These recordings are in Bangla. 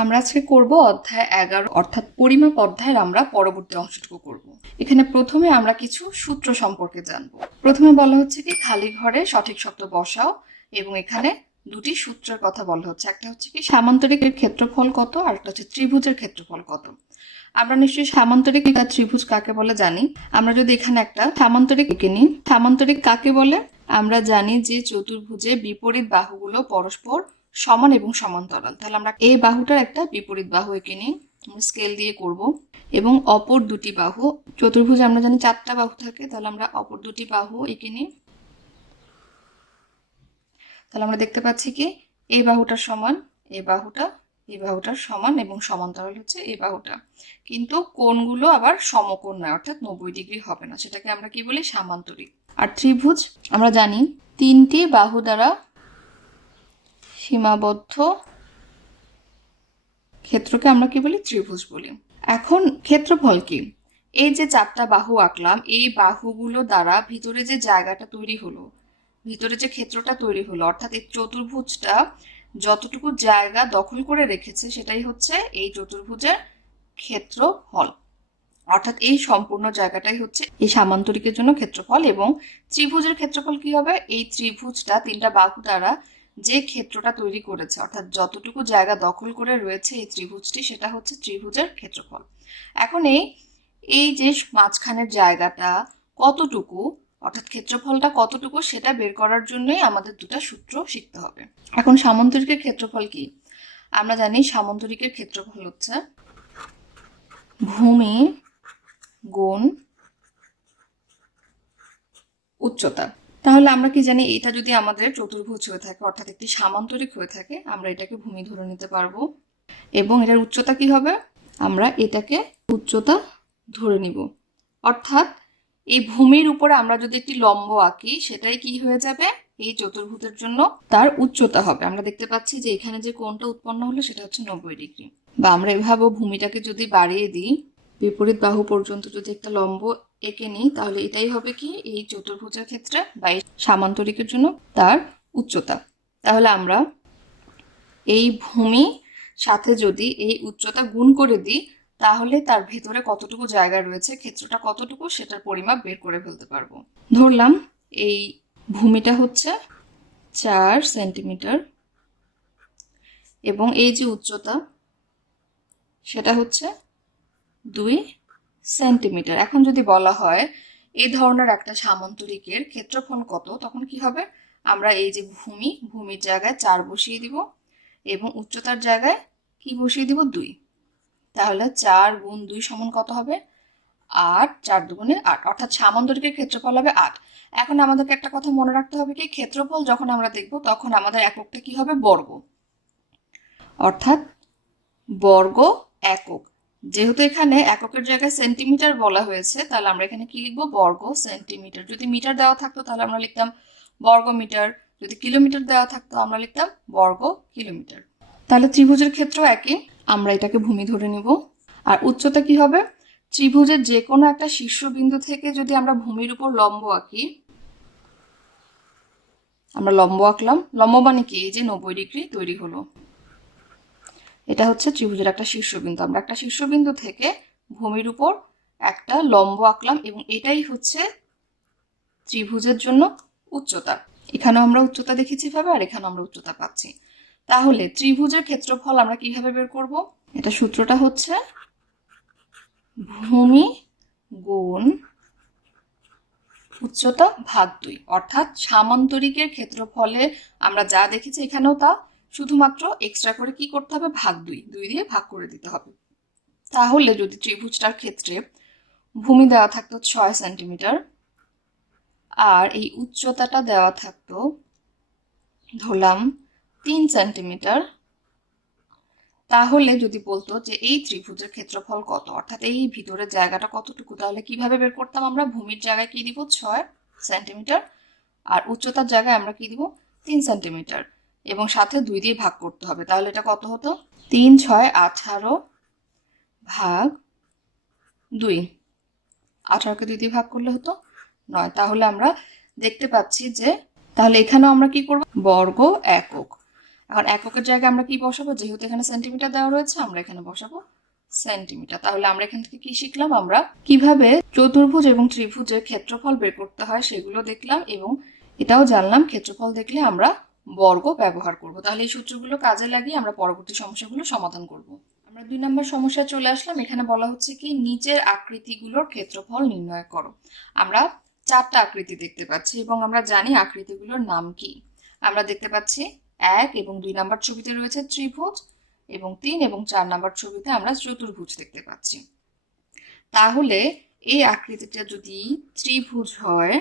আমরা আজকে করব অধ্যায় 11 অর্থাৎ পরিমাপ অধ্যায়ের আমরা পরবর্তী অংশটুকু করব। এখানে প্রথমে আমরা কিছু সূত্র সম্পর্কে জানব। প্রথমে বলা হচ্ছে কি খালি ঘরে সঠিক শব্দ বসাও, এবং এখানে দুটি সূত্রের কথা বলা হচ্ছে। একটা হচ্ছে কি সামান্তরিকের ক্ষেত্রফল কত, আর একটা হচ্ছে ত্রিভুজের ক্ষেত্রফল কত। আমরা নিশ্চয়ই সামান্তরিক আর ত্রিভুজ কাকে বলে জানি। আমরা যদি এখানে একটা সামান্তরিক এঁকে নিই, সামান্তরিক কাকে বলে? আমরা জানি যে চতুর্ভুজে বিপরীত বাহুগুলো পরস্পর সমান এবং সমান্তরাল। তাহলে আমরা এই বাহুটার একটা বিপরীত বাহু এঁকে নিই, স্কেল দিয়ে করব, এবং অপর দুটি বাহু, চতুর্ভুজে আমরা জানি 4টা বাহু থাকে, তাহলে আমরা অপর দুটি বাহু এঁকে নিই। তাহলে আমরা দেখতে পাচ্ছি কি এই বাহুটার সমান এই বাহুটা, এই বাহুটার সমান এবং সমান্তরাল হচ্ছে এই বাহুটা, কিন্তু কোণগুলো আবার সমকোণ নয়, অর্থাৎ 90 ডিগ্রি হবে না, সেটাকে আমরা কি বলি? সামান্তরিক। আর ত্রিভুজ আমরা জানি 3টি বাহু দ্বারা সীমাবদ্ধ ক্ষেত্রকে আমরা কি বলি? ত্রিভুজ বলি। এখন ক্ষেত্রফল কি? এই যে 4টা বাহু আঁকলাম, এই বাহুগুলো দ্বারা ভিতরে যে জায়গাটা তৈরি হলো, ভিতরে যে ক্ষেত্রটা তৈরি হলো, অর্থাৎ এই চতুর্ভুজটা যতটুকু জায়গা দখল করে রেখেছে সেটাই হচ্ছে এই চতুর্ভুজের ক্ষেত্রফল। অর্থাৎ এই সম্পূর্ণ জায়গাটাই হচ্ছে এই সামান্তরিকের জন্য ক্ষেত্রফল। এবং ত্রিভুজের ক্ষেত্রফল কি হবে? এই ত্রিভুজটা 3টা বাহু দ্বারা যে ক্ষেত্রটা তৈরি করেছে, অর্থাৎ যতটুকু জায়গা দখল করে রয়েছে এই ত্রিভুজটি, সেটা হচ্ছে ত্রিভুজের ক্ষেত্রফল। এখন এই যে মাঝখানের জায়গাটা কতটুকু, অর্থাৎ ক্ষেত্রফলটা কতটুকু, সেটা বের করার জন্যই আমাদের দুটো সূত্র শিখতে হবে। এখন সামান্তরিকের ক্ষেত্রফল কি? আমরা জানি সামান্তরিকের ক্ষেত্রফল হচ্ছে ভূমি গুণ উচ্চতা। তাহলে আমরা কি জানি, এটা যদি আমাদের চতুর্ভুজ হয়ে থাকে, অর্থাৎ একটি সামান্তরিক হয়ে থাকে, আমরা এটাকে ভূমি ধরে নিতে পারবো। এবং এটার উচ্চতা কি হবে? আমরা এটাকে উচ্চতা ধরে নিব। অর্থাৎ এই ভূমির উপরে আমরা যদি একটি লম্ব আঁকি, সেটাই কি হয়ে যাবে? এই চতুর্ভুজের জন্য তার উচ্চতা হবে। আমরা দেখতে পাচ্ছি যে এখানে যে কোণটা উৎপন্ন হলো সেটা হচ্ছে 90 ডিগ্রি। বা আমরা এভাবে ভূমিটাকে যদি বাড়িয়ে দিই, বিপরীত বাহু পর্যন্ত যদি একটা লম্ব এঁকে নিই, তাহলে এটাই হবে কি এই চতুর্ভুজের ক্ষেত্রে বা এই সামান্তরিকের জন্য তার উচ্চতা। তাহলে আমরা এই ভূমি সাথে যদি এই উচ্চতা গুণ করে দিই, তাহলে তার ভেতরে কতটুকু জায়গা রয়েছে, ক্ষেত্রটা কতটুকু, সেটার পরিমাপ বের করে ফেলতে পারবো। ধরলাম এই ভূমিটা হচ্ছে 4 সেন্টিমিটার এবং এই যে উচ্চতা সেটা হচ্ছে 2 সেন্টিমিটার। এখন যদি বলা হয় এই ধরনের একটা সামান্তরিকের ক্ষেত্রফল কত, তখন কি হবে? আমরা এই যে ভূমির জায়গায় 4 বসিয়ে দিব এবং উচ্চতার জায়গায় কি বসিয়ে দিব? 2। তাহলে 4 গুণ 2 সমান কত হবে? 8। 4 দুগুণে 8, অর্থাৎ সামান্তরিকের ক্ষেত্রফল হবে 8। এখন আমাদেরকে একটা কথা মনে রাখতে হবে কি, ক্ষেত্রফল যখন আমরা দেখব তখন আমাদের এককটা কি হবে? বর্গ, অর্থাৎ বর্গ একক। যেহেতু এখানে এককের জায়গায় সেন্টিমিটার বলা হয়েছে, তাহলে আমরা এখানে কি লিখবো? বর্গ সেন্টিমিটার। যদি মিটার দেওয়া থাকতো তাহলে আমরা লিখতাম বর্গ মিটার, যদি কিলোমিটার দেওয়া থাকতো আমরা লিখতাম বর্গ কিলোমিটার। তাহলে ত্রিভুজের ক্ষেত্র একই, আমরা এটাকে ভূমি ধরে নিব। আর উচ্চতা কি হবে? ত্রিভুজের যে কোনো একটা শীর্ষবিন্দু থেকে যদি আমরা ভূমির উপর লম্ব আঁকি, আমরা লম্ব আঁকলাম, লম্ব মানে কি? এই যে 90 ডিগ্রি তৈরি হলো, এটা হচ্ছে ত্রিভুজের একটা শীর্ষবিন্দু। আমরা একটা শীর্ষবিন্দু থেকে ভূমির উপর একটা লম্ব আঁকলাম এবং এটাই হচ্ছে ত্রিভুজের জন্য উচ্চতা। এখানেও আমরা উচ্চতা দেখেছি ভাবে, আর এখানেও আমরা উচ্চতা পাচ্ছি। তাহলে ত্রিভুজের ক্ষেত্রফল আমরা কিভাবে বের করব? এটা সূত্রটা হচ্ছে ভূমি গুণ উচ্চতা ভাগ 2। অর্থাৎ সামান্তরিকের ক্ষেত্রফলে আমরা যা দেখেছি এখানেও তা, শুধুমাত্র এক্সট্রা করে কি করতে হবে? ভাগ 2 দিয়ে ভাগ করে দিতে হবে। তাহলে যদি ত্রিভুজটার ক্ষেত্রে ভূমি দেওয়া থাকতো 6 সেন্টিমিটার আর এই উচ্চতাটা দেওয়া থাকতো ধরলাম 3 সেন্টিমিটার, তাহলে যদি বলতো যে এই ত্রিভুজের ক্ষেত্রফল কত, অর্থাৎ এই ভিতরের জায়গাটা কতটুকু, তাহলে কিভাবে বের করতাম? আমরা ভূমির জায়গায় কি দিব? 6 সেন্টিমিটার, আর উচ্চতার জায়গায় আমরা কি দিব? 3 সেন্টিমিটার, এবং সাথে 2 দিয়ে ভাগ করতে হবে। তাহলে এটা কত হতো? 3 6 18 ভাগ 2, 18কে 2 দিয়ে ভাগ করলে হতো 9। তাহলে আমরা দেখতে পাচ্ছি যে তাহলে এখানেও আমরা কি করব? বর্গ একক। এখন এককের জায়গায় আমরা কি বসাবো, যেহেতু এখানে সেন্টিমিটার দেওয়া রয়েছে আমরা এখানে বসাবো সেন্টিমিটার। তাহলে আমরা এখান থেকে কি শিখলাম, আমরা কিভাবে চতুর্ভুজ এবং ত্রিভুজের ক্ষেত্রফল বের করতে হয় সেগুলো দেখলাম, এবং এটাও জানলাম ক্ষেত্রফল দেখলে আমরা বর্গ ব্যবহার করব। তাহলে এই সূত্রগুলো কাজে লাগিয়ে আমরা পরবর্তী সমস্যাগুলো সমাধান করব। আমরা 2 নম্বর সমস্যায় চলে আসলাম। এখানে বলা হচ্ছে কি নিচের আকৃতিগুলোর ক্ষেত্রফল নির্ণয় করো। আমরা 4টা আকৃতি দেখতে পাচ্ছি এবং আমরা জানি আকৃতিগুলোর নাম কি। আমরা দেখতে পাচ্ছি 1 এবং 2 নম্বর ছবিতে রয়েছে ত্রিভুজ, এবং 3 এবং 4 নম্বর ছবিতে আমরা চতুর্ভুজ দেখতে পাচ্ছি। তাহলে এই আকৃতিটা যদি ত্রিভুজ হয়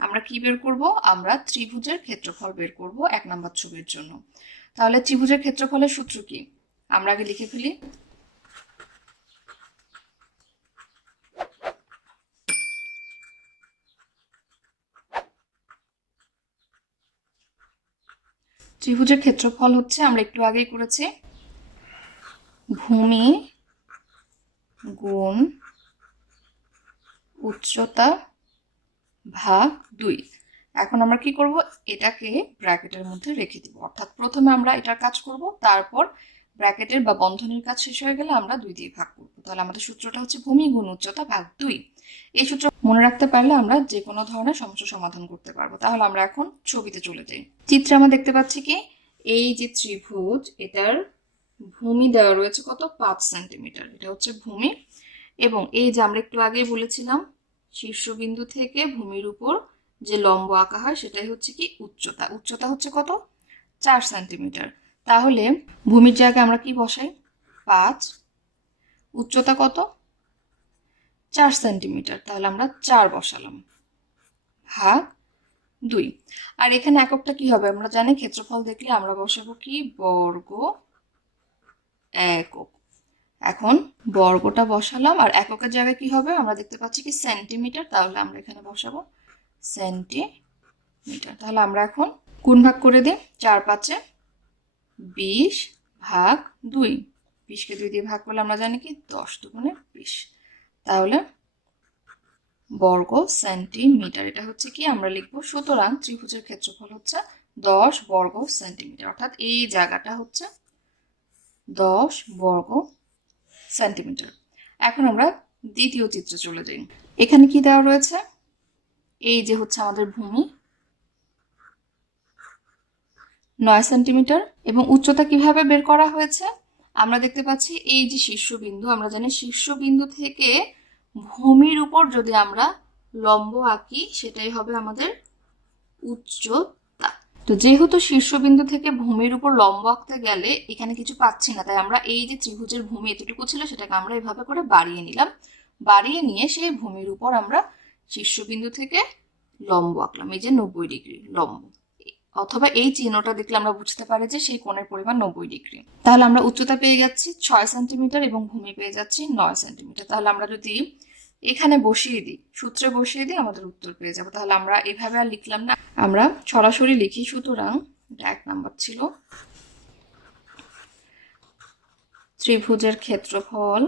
আমরা কি বের করব, আমরা ত্রিভুজের ক্ষেত্রফল বের করব 1 নম্বর ছবির জন্য। তাহলে ত্রিভুজের ক্ষেত্রফলের সূত্র কি, আমরা আগে লিখে ফেলি। ত্রিভুজের ক্ষেত্রফল হচ্ছে, আমরা একটু আগেই করেছি, ভূমি গুণ উচ্চতা ভাগ 2। এখন আমরা কি করব, এটাকে ব্র্যাকেটের মধ্যে রেখে দিব। অর্থাৎ প্রথমে আমরা এটার কাজ করব, তারপর ব্র্যাকেটের বা বন্ধনীর কাজ শেষ হয়ে গেলে আমরা 2 দিয়ে ভাগ করব। তাহলে আমাদের সূত্রটা হচ্ছে ভূমি গুণ উচ্চতা ভাগ 2। এই সূত্র মনে রাখতে পারলে আমরা যে কোনো ধরনের সমস্যা সমাধান করতে পারবো। তাহলে আমরা এখন ছবিতে চলে যাই। চিত্রে আমরা দেখতে পাচ্ছি কি এই যে ত্রিভুজ, এটার ভূমি দেওয়া রয়েছে কত, 5 সেন্টিমিটার। এটা হচ্ছে ভূমি, এবং এই যে আমরা একটু আগেই বলেছিলাম শীর্ষবিন্দু থেকে ভূমির উপর যে লম্ব আঁকা হয় সেটাই হচ্ছে কি উচ্চতা। উচ্চতা হচ্ছে কত, 4 সেন্টিমিটার। তাহলে ভূমির জায়গায় আমরা কি বসাই, 5, উচ্চতা কত, 4 সেন্টিমিটার। তাহলে আমরা 4 বসালাম ভাগ 2। আর এখানে এককটা কি হবে, আমরা জানি ক্ষেত্রফল দেখলে আমরা বসাবো কি বর্গ একক। এখন বর্গটা বসালাম, আর এককের জায়গায় কি হবে আমরা দেখতে পাচ্ছি কি সেন্টিমিটার। তাহলে আমরা এখানে বসাবো সেন্টিমিটার। তাহলে আমরা এখন গুণ ভাগ করে দিই, 4 5 20 ভাগ 2। 20কে 2 দিয়ে ভাগ করলে আমরা জানি কি 10 দুগুণে 20। তাহলে বর্গ সেন্টিমিটার, এটা হচ্ছে কি আমরা লিখবো। সুতরাং ত্রিভুজের ক্ষেত্রফল হচ্ছে 10 বর্গ সেন্টিমিটার। অর্থাৎ এই জায়গাটা হচ্ছে 10 বর্গ সেন্টিমিটার। এখন আমরা দ্বিতীয় চিত্রে চলে যাই। এখানে কি দেওয়া রয়েছে, এই যে হচ্ছে আমাদের ভূমি 9 সেন্টিমিটার, এবং উচ্চতা কিভাবে বের করা হয়েছে, আমরা দেখতে পাচ্ছি এই যে শীর্ষবিন্দু, আমরা জানি শীর্ষবিন্দু থেকে ভূমির উপর যদি আমরা লম্ব আঁকি সেটাই হবে আমাদের উচ্চতা। তো যেহেতু শীর্ষবিন্দু থেকে ভূমির উপর লম্ব আঁকতে গেলে এখানে কিছু পাচ্ছি না, তাই আমরা এই যে ত্রিভুজের ভূমি এতটুকু ছিল সেটাকে আমরা এভাবে করে বাড়িয়ে নিলাম। বাড়িয়ে নিয়ে সেই ভূমির উপর আমরা শীর্ষবিন্দু থেকে লম্ব আঁকলাম, এই যে 90 ডিগ্রি লম্ব। অথবা এই চিহ্নটা দেখলে আমরা বুঝতে পারি যে সেই কোণের পরিমাণ 90 ডিগ্রি। তাহলে আমরা উচ্চতা পেয়ে যাচ্ছি 6 সেন্টিমিটার এবং ভূমি পেয়ে যাচ্ছি 9 সেন্টিমিটার। তাহলে আমরা যদি এখানে বসিয়ে দিই, সূত্রে বসিয়ে দিই, আমাদের উত্তর পেয়ে যাবো। তাহলে আমরা এভাবে আর লিখলাম না, আমরা সরাসরি লিখি। সুতরাং এটা 1 নাম্বার ছিল, ত্রিভুজের ক্ষেত্রফল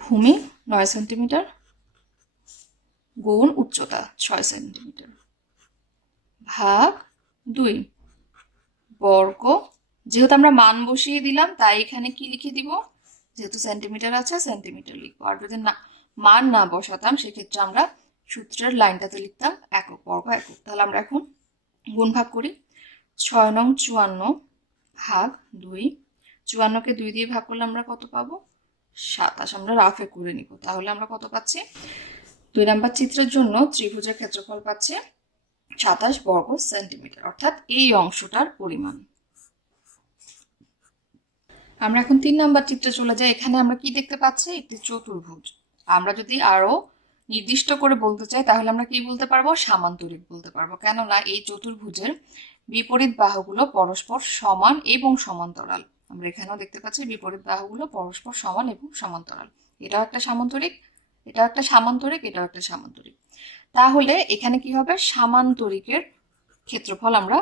ভূমি 9 সেন্টিমিটার গুণ উচ্চতা 6 সেন্টিমিটার ভাগ 2 বর্গ। যেহেতু আমরা মান বসিয়ে দিলাম তাই এখানে কি লিখে দিব, যেহেতু সেন্টিমিটার আছে সেন্টিমিটার লিখবো। আর যদি না মান না বসাতাম সেক্ষেত্রে আমরা সূত্রের লাইনটাতে লিখতাম একক, বর্গ একক। তাহলে আমরা এখন গুণ ভাগ করি। 6 নং 54 ভাগ 2। 54কে 2 দিয়ে ভাগ করলে আমরা কত পাবো, 27। আমরা রাফে করে নিব। তাহলে আমরা কত পাচ্ছি, 2 নাম্বার চিত্রের জন্য ত্রিভুজের ক্ষেত্রফল পাচ্ছে 27 বর্গ সেন্টিমিটার, অর্থাৎ এই অংশটার পরিমাণ। আমরা এখন 3 নাম্বার চিত্রে চলে যাই। এখানে আমরা কি দেখতে পাচ্ছি, একটি চতুর্ভুজ। আমরা যদি আরো নির্দিষ্ট করে বলতে চাই তাহলে আমরা কি বলতে পারবো, সামান্তরিক বলতে পারবো। কেননা এই চতুর্ভুজের বিপরীত বাহুগুলো পরস্পর সমান এবং সমান্তরাল। আমরা এখানেও দেখতে পাচ্ছি বিপরীত বাহুগুলো পরস্পর সমান এবং সমান্তরাল। এটাও একটা সামান্তরিক, এটাও একটা সামান্তরিক, এটাও একটা সামান্তরিক। তাহলে এখানে কি হবে, সামান্তরিকের ক্ষেত্রফল আমরা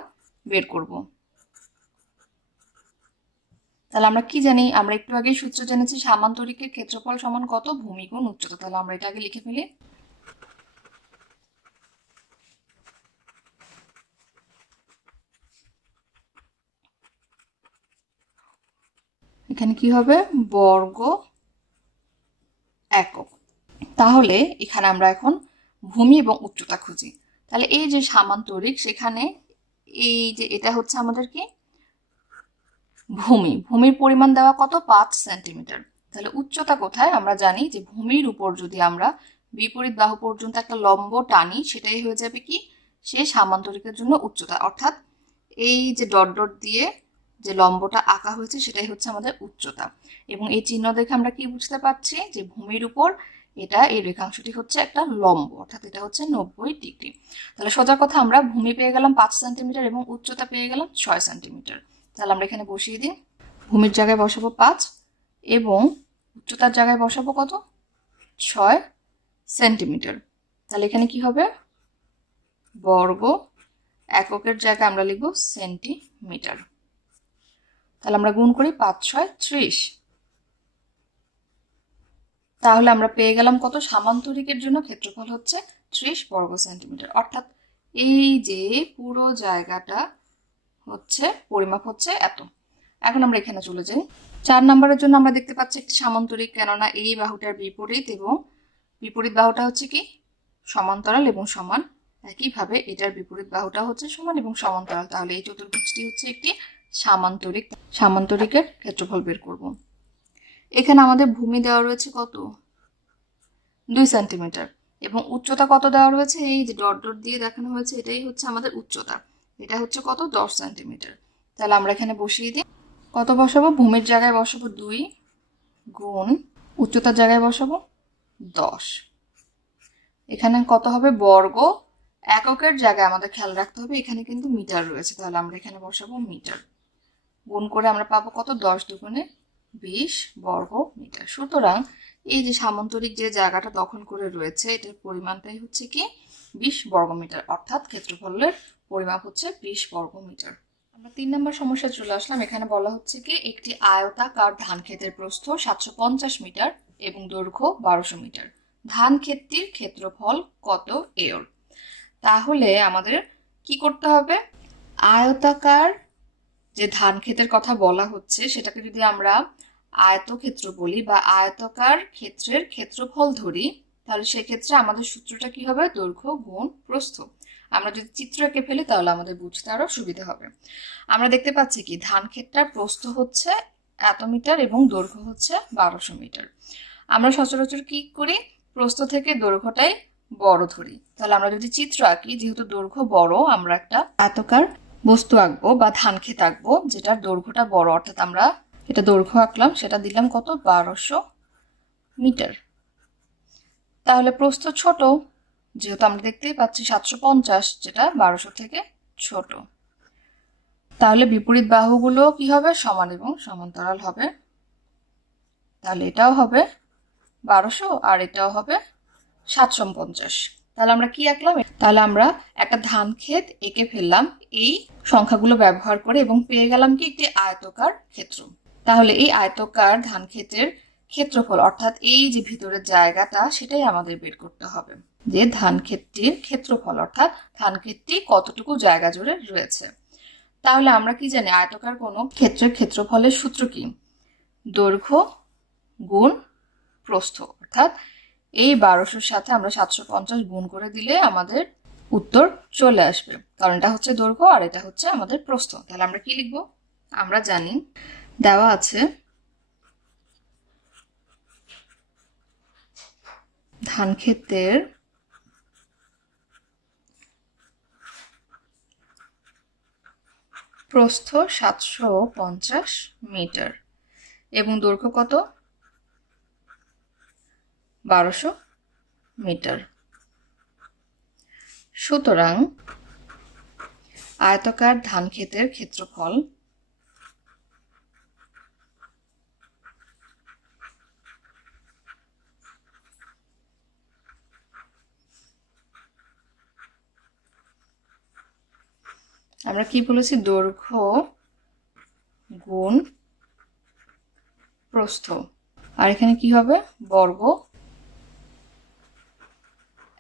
বের করব। তাহলে আমরা কি জানি, আমরা একটু আগে সূত্র জেনেছি সামান্তরিকের ক্ষেত্রফল সমান কত, ভূমি গুণ উচ্চতা। তাহলে আমরা এটা আগে লিখে ফেলি। এখানে কি হবে বর্গ একক। তাহলে এখানে আমরা এখন ভূমি এবং উচ্চতা খুঁজি। তাহলে এই যে সামান্তরিক, সেখানে এই যে এটা হচ্ছে আমাদের কি ভূমির পরিমাণ দেওয়া কত 5 সেন্টিমিটার। তাহলে উচ্চতা কোথায়? আমরা জানি যে ভূমির উপর যদি আমরা বিপরীত বাহু পর্যন্ত একটা লম্ব টানি, সেটাই হয়ে যাবে কি সেই সামান্তরিকের জন্য উচ্চতা। অর্থাৎ এই যে ডট ডট দিয়ে যে লম্বটা আঁকা হয়েছে সেটাই হচ্ছে আমাদের উচ্চতা। এবং এই চিহ্ন দেখে আমরা কি বুঝতে পারছি যে ভূমির উপর এই রেখাংশটি হচ্ছে একটা লম্ব, অর্থাৎ এটা হচ্ছে 90 ডিগ্রি। তাহলে সোজা কথা আমরা ভূমি পেয়ে গেলাম 5 সেন্টিমিটার এবং উচ্চতা পেয়ে গেলাম 6 সেন্টিমিটার। তাহলে আমরা এখানে বসিয়ে দিই, ভূমির জায়গায় বসাবো 5 এবং উচ্চতার জায়গায় বসাবো কত 6 সেন্টিমিটার। তাহলে এখানে কি হবে বর্গ এককের জায়গায় আমরা লিখব সেন্টিমিটার। তাহলে আমরা গুণ করি 5 6 30। তাহলে আমরা পেয়ে গেলাম কত সামান্তরিকের জন্য ক্ষেত্রফল হচ্ছে 30 বর্গ সেন্টিমিটার। অর্থাৎ এই যে পুরো জায়গাটা হচ্ছে পরিমাপ হচ্ছে এত। এখন আমরা এখানে চলে যাই 4 নম্বরের জন্য। আমরা দেখতে পাচ্ছি একটি সামান্তরিক, কেননা এই বাহুটার বিপরীত এবং বিপরীত বাহুটা হচ্ছে কি সমান্তরাল এবং সমান। একইভাবে এটার বিপরীত বাহুটা হচ্ছে সমান এবং সমান্তরাল। তাহলে এই চতুর্ভুজটি হচ্ছে একটি সামান্তরিক। সামান্তরিকের ক্ষেত্রফল বের করব। এখানে আমাদের ভূমি দেওয়া রয়েছে কত 2 সেন্টিমিটার এবং উচ্চতা কত দেওয়া রয়েছে, এই যে ডট ডট দিয়ে দেখানো হয়েছে এটাই হচ্ছে আমাদের উচ্চতা। এটা হচ্ছে কত 10 সেন্টিমিটার। তাহলে আমরা এখানে বসিয়ে দিই, কত বসাবো ভূমির জায়গায় বসাবো 2 গুণ উচ্চতার জায়গায় বসাবো 10। এখানে কত হবে বর্গ এককের জায়গায় আমাদের খেয়াল রাখতে হবে এখানে কিন্তু মিটার রয়েছে। তাহলে আমরা এখানে বসাবো মিটার, গুণ করে আমরা পাবো কত 10 দুগুণে 20 বর্গ মিটার। সুতরাং এই যে সামান্তরিক যে জায়গাটা দখল করে রয়েছে এটার পরিমাণটাই হচ্ছে কি 20 বর্গ মিটার, অর্থাৎ ক্ষেত্রফলের পরিমাপ হচ্ছে 20 বর্গ মিটার। আমরা 3 নম্বর সমস্যায় চলে আসলাম। এখানে বলা হচ্ছে কি একটি আয়তাকার ধান ক্ষেতের প্রস্থ 750 মিটার এবং দৈর্ঘ্য 1200 মিটার। ধান ক্ষেতটির ক্ষেত্রফল কত এর? তাহলে আমাদের কি করতে হবে, আয়তাকার যে ধান ক্ষেতের কথা বলা হচ্ছে সেটাকে যদি আমরা আয়তক্ষেত্র বলি বা আয়তাকার ক্ষেত্রের ক্ষেত্রফল ধরি, তাহলে সেক্ষেত্রে আমাদের সূত্রটা কি হবে দৈর্ঘ্য গুণ প্রস্থ। আমরা যদি চিত্র এঁকে ফেলি তাহলে আমাদের বুঝতে আরো সুবিধা হবে। আমরা দেখতে পাচ্ছি কি ধান ক্ষেতটার প্রস্থ হচ্ছে এত মিটার এবং দৈর্ঘ্য হচ্ছে 1200 মিটার। আমরা সচরাচর কি করি, প্রস্থ থেকে দৈর্ঘ্যটাই বড় ধরি। তাহলে আমরা যদি চিত্র আঁকি, যেহেতু দৈর্ঘ্য বড়, আমরা একটা আয়তাকার বস্তু আঁকবো বা ধান ক্ষেত আঁকবো যেটার দৈর্ঘ্যটা বড়, অর্থাৎ আমরা এটা দৈর্ঘ্য আঁকলাম, সেটা দিলাম কত 1200 মিটার। তাহলে প্রস্থ ছোট, যেহেতু আমরা দেখতেই পাচ্ছি 750, যেটা 1200 থেকে ছোট। তাহলে বিপরীত বাহুগুলো কি হবে সমান এবং সমান্তরাল হবে। তাহলে এটাও হবে 1200 আর এটাও হবে 750। তাহলে আমরা কি আঁকলাম, তাহলে আমরা একটা ধান ক্ষেত এঁকে ফেললাম এই সংখ্যাগুলো ব্যবহার করে এবং পেয়ে গেলাম কি একটি আয়তাকার ক্ষেত্র। তাহলে এই আয়তাকার ধান ক্ষেতের ক্ষেত্রফল, অর্থাৎ এই যে ভিতরের জায়গাটা, সেটাই আমাদের বের করতে হবে যে ধান ক্ষেতটির ক্ষেত্রফল, অর্থাৎ ধান ক্ষেতটি কতটুকু জায়গা জুড়ে রয়েছে। তাহলে আমরা কি জানি আয়তাকার কোনো ক্ষেত্রের ক্ষেত্রফলের সূত্র কি, দৈর্ঘ্য গুণ প্রস্থ। অর্থাৎ এই 1200-র সাথে আমরা 750 গুণ করে দিলে আমাদের উত্তর চলে আসবে, কারণ এটা হচ্ছে দৈর্ঘ্য আর এটা হচ্ছে আমাদের প্রস্থ। তাহলে আমরা কি লিখব, আমরা জানি দেওয়া আছে ধান ক্ষেতের প্রস্থ 750 মিটার এবং দৈর্ঘ্য কত 1200 মিটার। সুতরাং আয়তাকার ধান ক্ষেতের ক্ষেত্রফল আমরা কি বলেছি, দৈর্ঘ্য গুণ প্রস্থ। আর এখানে কি হবে বর্গ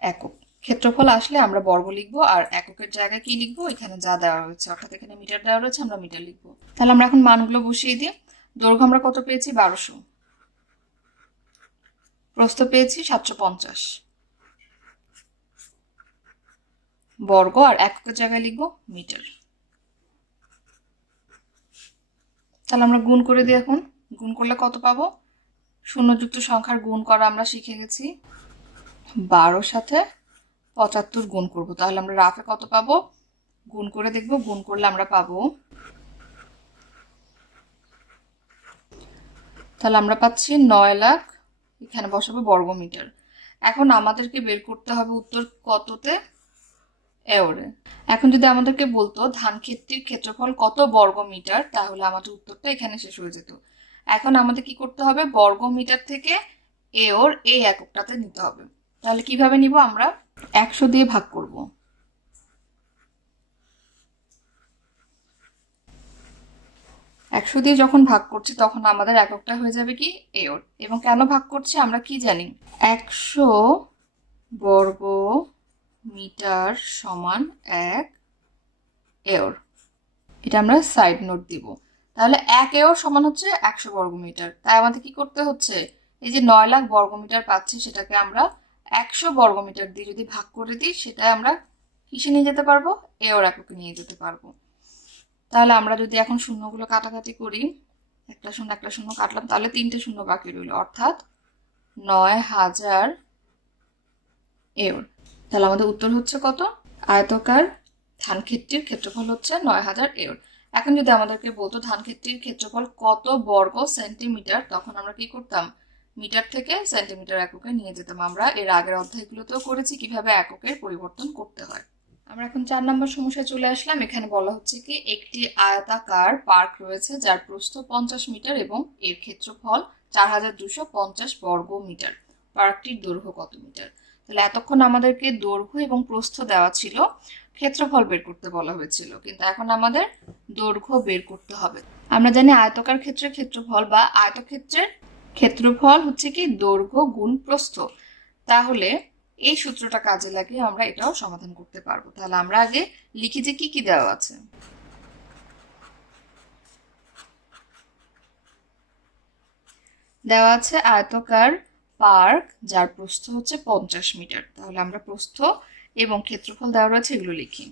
একক। ক্ষেত্রফল আসলে আমরা বর্গ লিখবো আর এককের জায়গায় কি লিখবো, এখানে যা দেওয়া রয়েছে, অর্থাৎ এখানে মিটার দেওয়া রয়েছে আমরা মিটার লিখবো। তাহলে আমরা এখন মানগুলো বসিয়ে দিই। দৈর্ঘ্য আমরা কত পেয়েছি? 1200। প্রস্থ পেয়েছি 750 বর্গ, আর এককের জায়গায় লিখবো মিটার। তাহলে আমরা গুণ করে দিই। এখন গুণ করলে কত পাবো? শূন্যযুক্ত সংখ্যার গুণ করা আমরা শিখে গেছি। 12 সাথে 75 গুণ করব, তাহলে আমরা রাফে কত পাবো? গুণ করে দেখব। গুণ করলে আমরা পাবো, তাহলে আমরা পাচ্ছি 9 লাখ, এখানে বসাবো বর্গ মিটার। এখন আমাদেরকে বের করতে হবে উত্তর কততে? এওরে। এখন যদি আমাদেরকে বলতো ধান ক্ষেতটির ক্ষেত্রফল কত বর্গ মিটার, তাহলে আমাদের উত্তরটা এখানে শেষ হয়ে যেত। এখন আমাদের কি করতে হবে? বর্গ মিটার থেকে এওর এই এককটাতে নিতে হবে। তাহলে কিভাবে নিব? আমরা 100 দিয়ে ভাগ করব। 100 দিয়ে যখন ভাগ করছি তখন আমাদের এককটা হয়ে যাবে কি? এওর। এবং কেন ভাগ করছি আমরা কি জানি? 100 বর্গ মিটার সমান 1 এওর। এটা আমরা সাইড নোট দিব। তাহলে 1 এওর সমান হচ্ছে 100 বর্গ মিটার। তাই আমাদের কি করতে হচ্ছে? এই যে 9 লাখ বর্গ মিটার পাচ্ছি, সেটাকে আমরা 100 বর্গ মিটার দিয়ে যদি ভাগ করে দিই, সেটাই আমরা কিসে নিয়ে যেতে পারবো? এওর এককে নিয়ে যেতে পারবো। তাহলে আমরা যদি এখন শূন্যগুলো কাটাকাটি করি, একটা শূন্য কাটলাম, তাহলে 3টে শূন্য বাকি রইল, অর্থাৎ 9000 এওর। তাহলে আমাদের উত্তর হচ্ছে কত? আয়তকার ধান ক্ষেতটির ক্ষেত্রফল হচ্ছে 9000 এওর। এখন যদি আমাদেরকে বলতো ধান ক্ষেতটির ক্ষেত্রফল কত বর্গ সেন্টিমিটার, তখন আমরা কি করতাম? মিটার থেকে সেন্টিমিটার এককে নিয়ে যেতাম। আমরা এর আগের অধ্যায়গুলোতেও করেছি কিভাবে এককের পরিবর্তন করতে হয়। আমরা এখন 4 নম্বর সমস্যায় চলে আসলাম। এখানে বলা হচ্ছে কি একটি আয়তাকার পার্ক রয়েছে যার প্রস্থ 50 মিটার এবং এর ক্ষেত্রফল 4250 বর্গ মিটার। পার্কটির দৈর্ঘ্য কত মিটার? তাহলে এতক্ষণ আমাদেরকে দৈর্ঘ্য এবং প্রস্থ দেওয়া ছিল, ক্ষেত্রফল বের করতে বলা হয়েছিল, কিন্তু এখন আমাদের দৈর্ঘ্য বের করতে হবে। আমরা জানি আয়তকার ক্ষেত্রের ক্ষেত্রফল বা আয়তক্ষেত্রের ক্ষেত্রফল হচ্ছে কি দৈর্ঘ্য গুণ প্রস্থ। তাহলে এই সূত্রটা কাজে লাগিয়ে আমরা এটাও সমাধান করতে পারবো। তাহলে আমরা আগে লিখি যে কি কি দেওয়া আছে। দেওয়া আছে আয়তকার পার্ক যার প্রস্থ হচ্ছে 50 মিটার। তাহলে আমরা প্রস্থ এবং ক্ষেত্রফল দেওয়া রয়েছে এগুলো লিখি।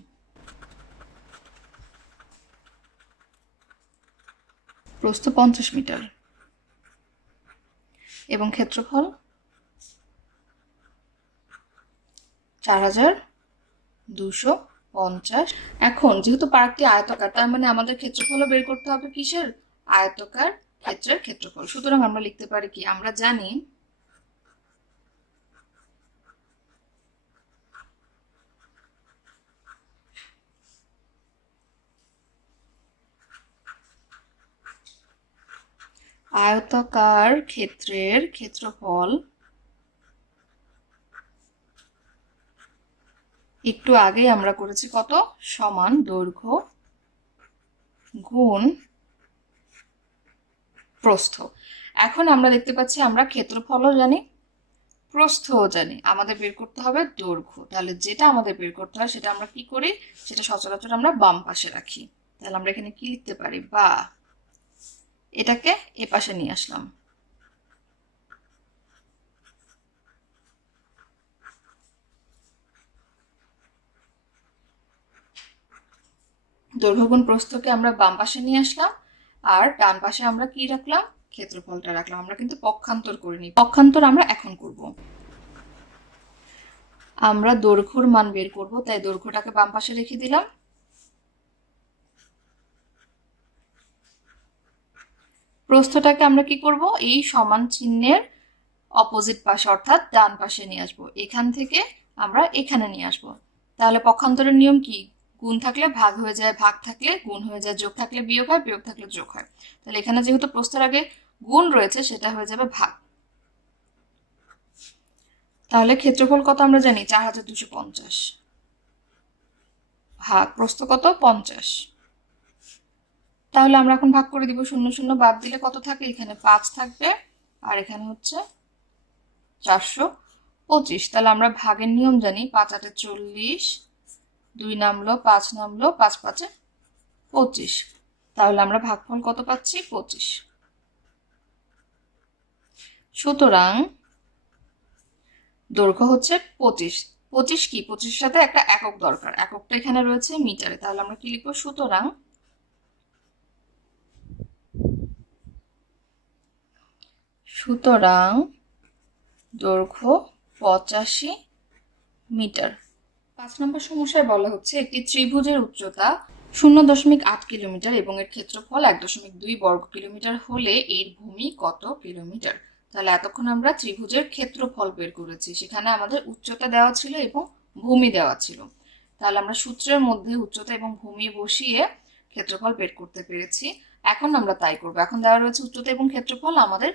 প্রস্থ 50 মিটার এবং ক্ষেত্রফল 4250। এখন যেহেতু পার্কটি আয়তকার, তার মানে আমাদের ক্ষেত্রফলও বের করতে হবে কিসের? আয়তকার ক্ষেত্রের ক্ষেত্রফল। সুতরাং আমরা লিখতে পারি কি? আমরা জানি আয়তাকার ক্ষেত্রের ক্ষেত্রফল একটু আগে আমরা করেছি কত? সমান দৈর্ঘ্য গুণ প্রস্থ। এখন আমরা দেখতে পাচ্ছি আমরা ক্ষেত্রফলও জানি, প্রস্থও জানি, আমাদের বের করতে হবে দৈর্ঘ্য। তাহলে যেটা আমাদের বের করতে হয় সেটা আমরা কি করি? সেটা সচরাচর আমরা বাম পাশে রাখি। তাহলে আমরা এখানে কি লিখতে পারি? বা এটাকে এ পাশে নিয়ে আসলাম। দৈর্ঘ্য গুণ প্রস্থকে আমরা বাম পাশে নিয়ে আসলাম, আর ডান পাশে আমরা কি রাখলাম? ক্ষেত্রফলটা রাখলাম। আমরা কিন্তু পক্ষান্তর করিনি, পক্ষান্তর আমরা এখন করব। আমরা দৈর্ঘ্যর মান বের করব, তাই দৈর্ঘ্যটাকে বাম পাশে রেখে দিলাম। প্রস্থটাকে আমরা কি করব? এই সমান চিহ্নের অপোজিট পাশে অর্থাৎ ডান পাশে নিয়ে আসবো। এখান থেকে আমরা এখানে নিয়ে আসবো। তাহলে পক্ষান্তরের নিয়ম কি? গুণ থাকলে ভাগ হয়ে যায়, ভাগ থাকলে গুণ হয়ে যায়, যোগ থাকলে বিয়োগ হয়, বিয়োগ থাকলে যোগ হয়। তাহলে এখানে যেহেতু প্রস্থের আগে গুণ রয়েছে, সেটা হয়ে যাবে ভাগ। তাহলে ক্ষেত্রফল কত আমরা জানি? 4250 ভাগ প্রস্থ কত? 50। তাহলে আমরা এখন ভাগ করে দিব। শূন্য শূন্য বাদ দিলে কত থাকে? এখানে 5 থাকবে, আর এখানে হচ্ছে 425। তাহলে আমরা ভাগের নিয়ম জানি, 5 8 40, 2 নামলো, 5 নামলো, 5 5 25। তাহলে আমরা ভাগফল কত পাচ্ছি? 25। সুতরাং দৈর্ঘ্য হচ্ছে 25। 25 কি, 25 সাথে একটা একক দরকার, এককটা এখানে রয়েছে মিটারে, তাহলে আমরা কি লিখবো, সুতরাং দৈর্ঘ্য 85 মিটার। 5 নম্বর সমস্যায় বলা হচ্ছে একটি ত্রিভুজের উচ্চতা 0.8 কিলোমিটার এবং এর ক্ষেত্রফল 1.2 বর্গ কিলোমিটার হলে এর ভূমি কত কিলোমিটার। তাহলে এতক্ষণ আমরা ত্রিভুজের ক্ষেত্রফল বের করেছি, সেখানে আমাদের উচ্চতা দেওয়া ছিল এবং ভূমি দেওয়া ছিল। তাহলে আমরা সূত্রের মধ্যে উচ্চতা এবং ভূমি বসিয়ে ক্ষেত্রফল বের করতে পেরেছি। এখন আমরা তাই করব। এখন দেওয়া রয়েছে উচ্চতা এবং ক্ষেত্রফল, আমাদের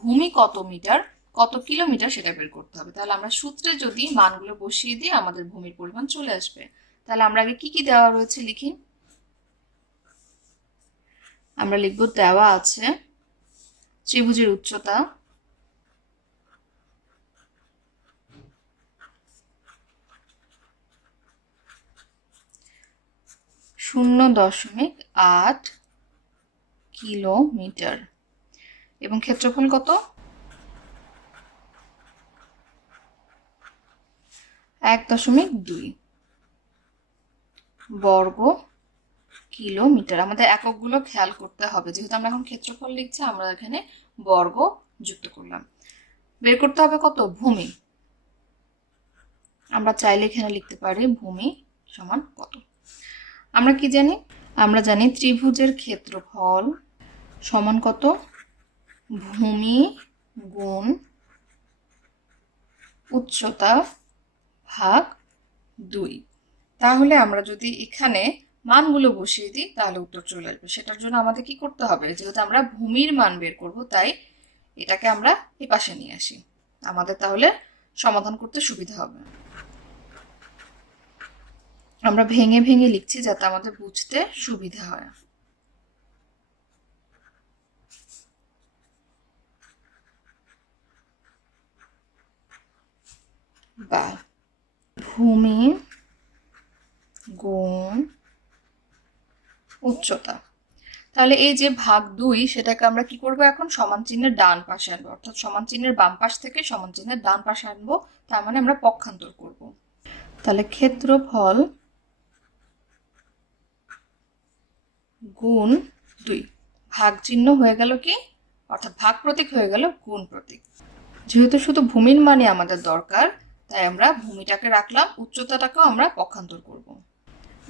ভূমি কত মিটার কত কিলোমিটার সেটা বের করতে হবে। তাহলে আমরা সূত্রে যদি মানগুলো বসিয়ে দিই আমাদের ভূমির পরিমাণ চলে আসবে। তাহলে আমরা আগে কি কি দেওয়া রয়েছে লিখি। আমরা লিখব, দেওয়া আছে ত্রিভুজের উচ্চতা 0.8 কিলোমিটার এবং ক্ষেত্রফল কত, 1.2 বর্গ কিলোমিটার। আমাদের এককগুলো খেয়াল করতে হবে, যেহেতু আমরা এখন ক্ষেত্রফল লিখছি আমরা এখানে বর্গ যুক্ত করলাম। বের করতে হবে কত, ভূমি। আমরা চাইলে এখানে লিখতে পারি ভূমি সমান কত। আমরা কি জানি, আমরা জানি ত্রিভুজের ক্ষেত্রফল সমান কত, ভূমি গুণ উচ্চতা ভাগ 2। তাহলে আমরা যদি এখানে মানগুলো বসিয়ে দিই তাহলে উত্তর চলে আসবে। সেটার জন্য আমাদের কি করতে হবে, যেহেতু আমরা ভূমির মান বের করব তাই এটাকে আমরা এই পাশে নিয়ে আসি, আমাদের তাহলে সমাধান করতে সুবিধা হবে। আমরা ভেঙে ভেঙে লিখছি যাতে আমাদের বুঝতে সুবিধা হয়। বা ভূমি গুণ উচ্চতা। তাহলে এই যে ভাগ 2 সেটাকে আমরা কি করব, এখন সমান চিহ্নের ডান পাশে আনবো, অর্থাৎ সমান চিহ্নের বাম পাশ থেকে সমান চিহ্নের ডান পাশে আনবো, তার মানে আমরা পক্ষান্তর করব। তাহলে ক্ষেত্রফল গুণ 2, ভাগ চিহ্ন হয়ে গেল কি, অর্থাৎ ভাগ প্রতীক হয়ে গেল গুণ প্রতীক। যেহেতু শুধু ভূমির মানে আমাদের দরকার তাই আমরা ভূমিটাকে রাখলাম, উচ্চতাটাকেও আমরা পক্ষান্তর করব।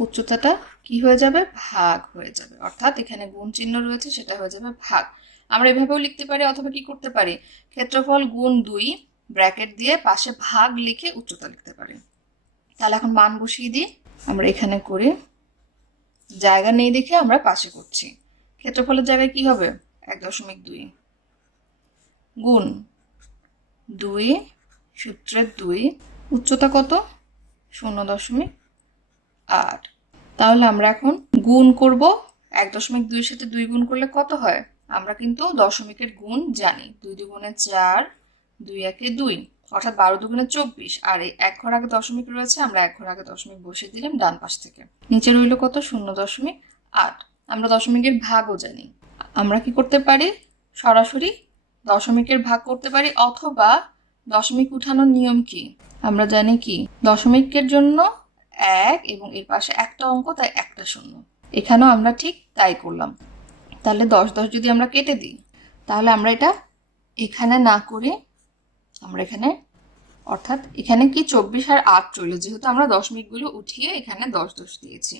উচ্চতাটা কি হয়ে যাবে, ভাগ হয়ে যাবে, অর্থাৎ এখানে গুণ চিহ্ন রয়েছে সেটা হয়ে যাবে ভাগ। আমরা এভাবেও লিখতে পারি, অথবা কি করতে পারি, ক্ষেত্রফল গুণ 2 ব্র্যাকেট দিয়ে পাশে ভাগ লিখে উচ্চতা লিখতে পারি। তাহলে এখন মান বসিয়ে দিই, আমরা এখানে করি, জায়গা নেই দেখে আমরা পাশে করছি। ক্ষেত্রফলের জায়গায় কি হবে, 1.2 গুণ 2 সূত্রের 2, উচ্চতা কত, 0.8। তাহলে আমরা এখন গুণ করব, 1.2 সাথে 2 গুণ করলে কত হয়, আমরা কিন্তু দশমিকের গুণ জানি, 2 দুগুণে 4, 2 একে 2, অর্থাৎ 12 দুগুণে 24। আর এই এক ঘর আগে দশমিক রয়েছে, আমরা এক ঘর আগে দশমিক বসিয়ে দিলাম ডান পাশ থেকে। নিচে রইল কত, 0.8। আমরা দশমিকের ভাগও জানি, আমরা কি করতে পারি, সরাসরি দশমিকের ভাগ করতে পারি, অথবা দশমিক উঠানোর নিয়ম কি, আমরা জানি কি, দশমিকের জন্য 1 এবং এর পাশে একটা অঙ্ক তাই একটা শূন্য। এখানেও আমরা ঠিক তাই করলাম। তাহলে 10 10 যদি আমরা কেটে দিই তাহলে আমরা এটা এখানে না করে আমরা এখানে, অর্থাৎ এখানে কি 24 আর 8 চলে, যেহেতু আমরা দশমিকগুলো উঠিয়ে এখানে 10 10 দিয়েছি।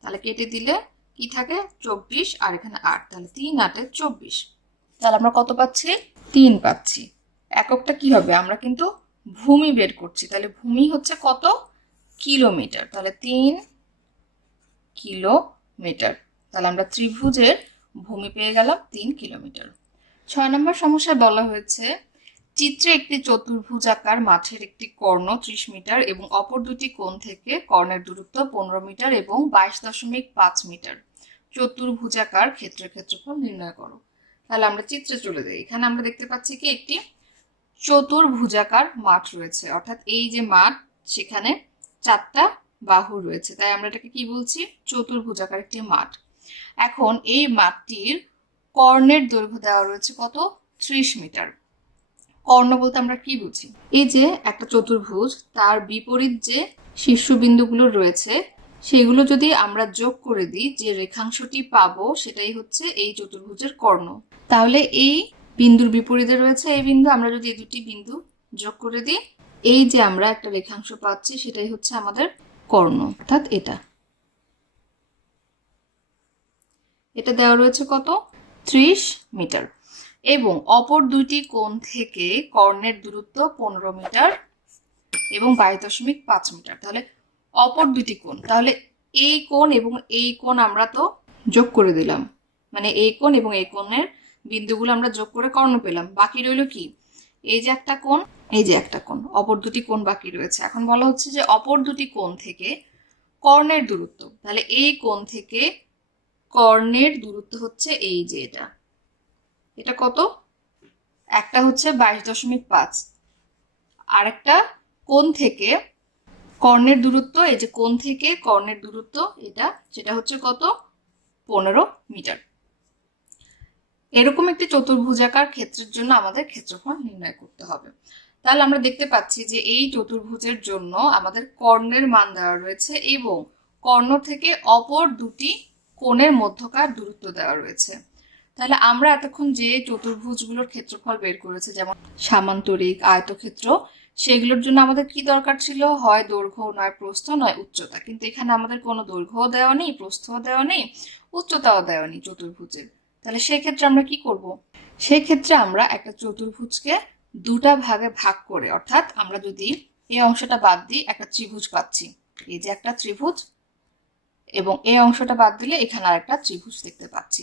তাহলে কেটে দিলে কি থাকে, 24 আর এখানে 8, তাহলে 3 8 24। তাহলে আমরা কত পাচ্ছি, 3 পাচ্ছি। এককটা কি হবে, আমরা কিন্তু ভূমি বের করছি, তাহলে ভূমি হচ্ছে কত, কিলোমিটার। তাহলে 3 কিলোমিটার। তাহলে আমরা ত্রিভুজের ভূমি পেয়ে গেলাম 3 কিলোমিটার। 6 নম্বর সমস্যায় বলা হয়েছে চিত্রে একটি চতুর্ভুজাকার মাঠের একটি কর্ণ 30 মিটার এবং অপর দুটি কোণ থেকে কর্ণের দূরত্ব 15 মিটার এবং 22.5 মিটার। চতুর্ভুজাকার ক্ষেত্রের ক্ষেত্রফল নির্ণয় করো। তাহলে আমরা চিত্রে চলে যাই। এখানে আমরা দেখতে পাচ্ছি কি একটি চতুর্ভুজাকার মাঠ রয়েছে, অর্থাৎ এই যে মাঠ সেখানে 4টা বাহু রয়েছে, তাই আমরা এটাকে কি বলছি, চতুর্ভুজাকার একটি মাঠ। এখন এই মাঠটির কর্ণের দৈর্ঘ্য দেওয়া রয়েছে কত, 30 মিটার। কর্ণ বলতে আমরা কি বুঝি? এই যে একটা চতুর্ভুজ, তার বিপরীত যে শীর্ষবিন্দুগুলো রয়েছে সেগুলো যদি আমরা যোগ করে দিই, যে রেখাংশটি পাবো সেটাই হচ্ছে এই চতুর্ভুজের কর্ণ। তাহলে এই বিন্দুর বিপরীতে রয়েছে এই বিন্দু, আমরা যদি এই দুটি বিন্দু যোগ করে দিই, এই যে আমরা একটা রেখাংশ পাচ্ছি সেটাই হচ্ছে আমাদের কর্ণ, অর্থাৎ এটা। এটা দেওয়া রয়েছে কত? 30 মিটার। এবং অপর দুইটি কোণ থেকে কর্ণের দূরত্ব 15 মিটার এবং 22.5 মিটার। তাহলে অপর দুটি কোণ, তাহলে এই কোণ এবং এই কোণ আমরা তো যোগ করে দিলাম, মানে এই কোণ এবং এই কোণের বিন্দুগুলো আমরা যোগ করে কর্ণ পেলাম। বাকি রইল কি? এই যে একটা কোণ, এই যে একটা কোণ, অপর দুটি কোণ বাকি রয়েছে। এখন বলা হচ্ছে যে অপর দুটি কোণ থেকে কর্ণের দূরত্ব, তাহলে এই কোণ থেকে কর্ণের দূরত্ব হচ্ছে এই যে এটা, এটা কত? একটা হচ্ছে 22.5, আর একটা কোণ থেকে কর্ণের দূরত্ব, এই যে কোণ থেকে কর্ণের দূরত্ব এটা, যেটা হচ্ছে কত? 15 মিটার। এরকম একটি চতুর্ভুজাকার ক্ষেত্রের জন্য আমাদের ক্ষেত্রফল নির্ণয় করতে হবে। তাহলে আমরা দেখতে পাচ্ছি যে এই চতুর্ভুজের জন্য আমাদের কর্ণের মান দেওয়া রয়েছে এবং কর্ণ থেকে অপর দুটি কোণের মধ্যকার দূরত্ব দেওয়া রয়েছে। তাহলে আমরা এতক্ষণ যে চতুর্ভুজগুলোর ক্ষেত্রফল বের করেছি, যেমন সামান্তরিক, আয়তক্ষেত্র, সেগুলোর জন্য আমাদের কি দরকার ছিল? হয় দৈর্ঘ্য, নয় প্রস্থ, নয় উচ্চতা। কিন্তু এখানে আমাদের কোনো দৈর্ঘ্যও দেওয়া নেই, প্রস্থও দেওয়া নেই, উচ্চতাও দেওয়া নেই চতুর্ভুজের। তাহলে সেক্ষেত্রে আমরা কি করব? সেক্ষেত্রে আমরা একটা চতুর্ভুজকে দুটা ভাগে ভাগ করে, অর্থাৎ আমরা যদি এই অংশটা বাদ দিই, একটা ত্রিভুজ পাচ্ছি, এই যে একটা ত্রিভুজ, এবং এই অংশটা বাদ দিলে এখানে আর একটা ত্রিভুজ দেখতে পাচ্ছি।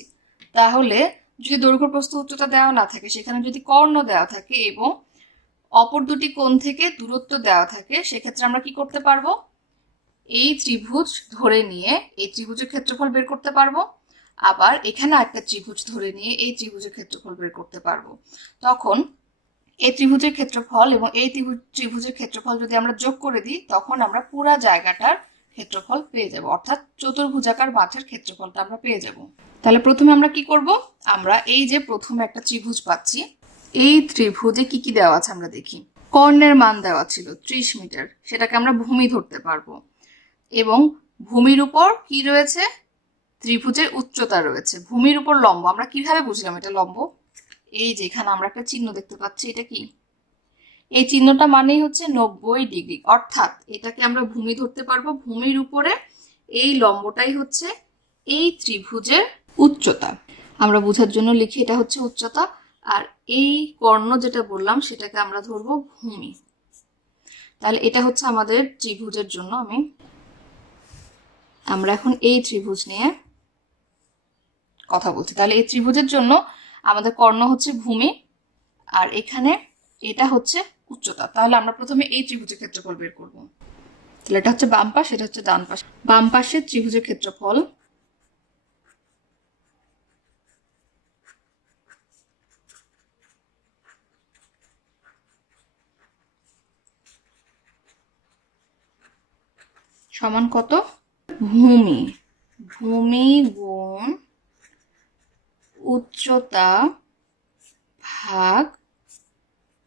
তাহলে যদি দৈর্ঘ্য, প্রস্থ, উচ্চতা দেওয়া না থাকে, সেখানে যদি কর্ণ দেওয়া থাকে এবং অপর দুটি কোণ থেকে দূরত্ব দেওয়া থাকে, সেক্ষেত্রে আমরা কি করতে পারবো? এই ত্রিভুজ ধরে নিয়ে এই ত্রিভুজের ক্ষেত্রফল বের করতে পারবো, আবার এখানে একটা ত্রিভুজ ধরে নিয়ে এই ত্রিভুজের ক্ষেত্রফল বের করতে পারবো। তখন এই ত্রিভুজের ক্ষেত্রফল এবং এই ত্রিভুজের ক্ষেত্রফল যদি আমরা যোগ করে দিই, তখন আমরা পুরা জায়গাটার ক্ষেত্রফল পেয়ে যাব, অর্থাৎ চতুর্ভুজাকার মাঠের ক্ষেত্রফলটা আমরা পেয়ে যাব। তাহলে প্রথমে আমরা কি করব? আমরা এই যে প্রথমে একটা ত্রিভুজ পাচ্ছি, এই ত্রিভুজে কি কি দেওয়া আছে আমরা দেখি। কর্ণের মান দেওয়া ছিল 30 মিটার, সেটাকে আমরা ভূমি ধরতে পারবো। এবং ভূমির উপর কি রয়েছে? ত্রিভুজের উচ্চতা রয়েছে। ভূমির উপর লম্ব, আমরা কিভাবে বুঝলাম এটা লম্ব? এই যে এখানে আমরা একটা চিহ্ন দেখতে পাচ্ছি, এটা কি? এই চিহ্নটা মানেই হচ্ছে 90 ডিগ্রি, অর্থাৎ এটাকে আমরা ভূমি ধরতে পারবো। ভূমির উপরে এই লম্বটাই হচ্ছে এই ত্রিভুজের উচ্চতা। আমরা বোঝার জন্য লিখি এটা হচ্ছে উচ্চতা, আর এই কর্ণ যেটা বললাম সেটাকে আমরা ধরবো ভূমি। তাহলে এটা হচ্ছে আমাদের ত্রিভুজের জন্য। আমরা এখন এই ত্রিভুজ নিয়ে কথা বলছি। তাহলে এই ত্রিভুজের জন্য আমাদের কর্ণ হচ্ছে ভূমি, আর এখানে এটা হচ্ছে উচ্চতা। তাহলে আমরা প্রথমে এই ত্রিভুজের ক্ষেত্রফল বের করব। তাহলে এটা হচ্ছে বাম পাশ, এটা হচ্ছে ডান পাশ। বাম পাশের ত্রিভুজের ক্ষেত্রফল সমান কত? ভূমি, ভূমি গুণ উচ্চতা ভাগ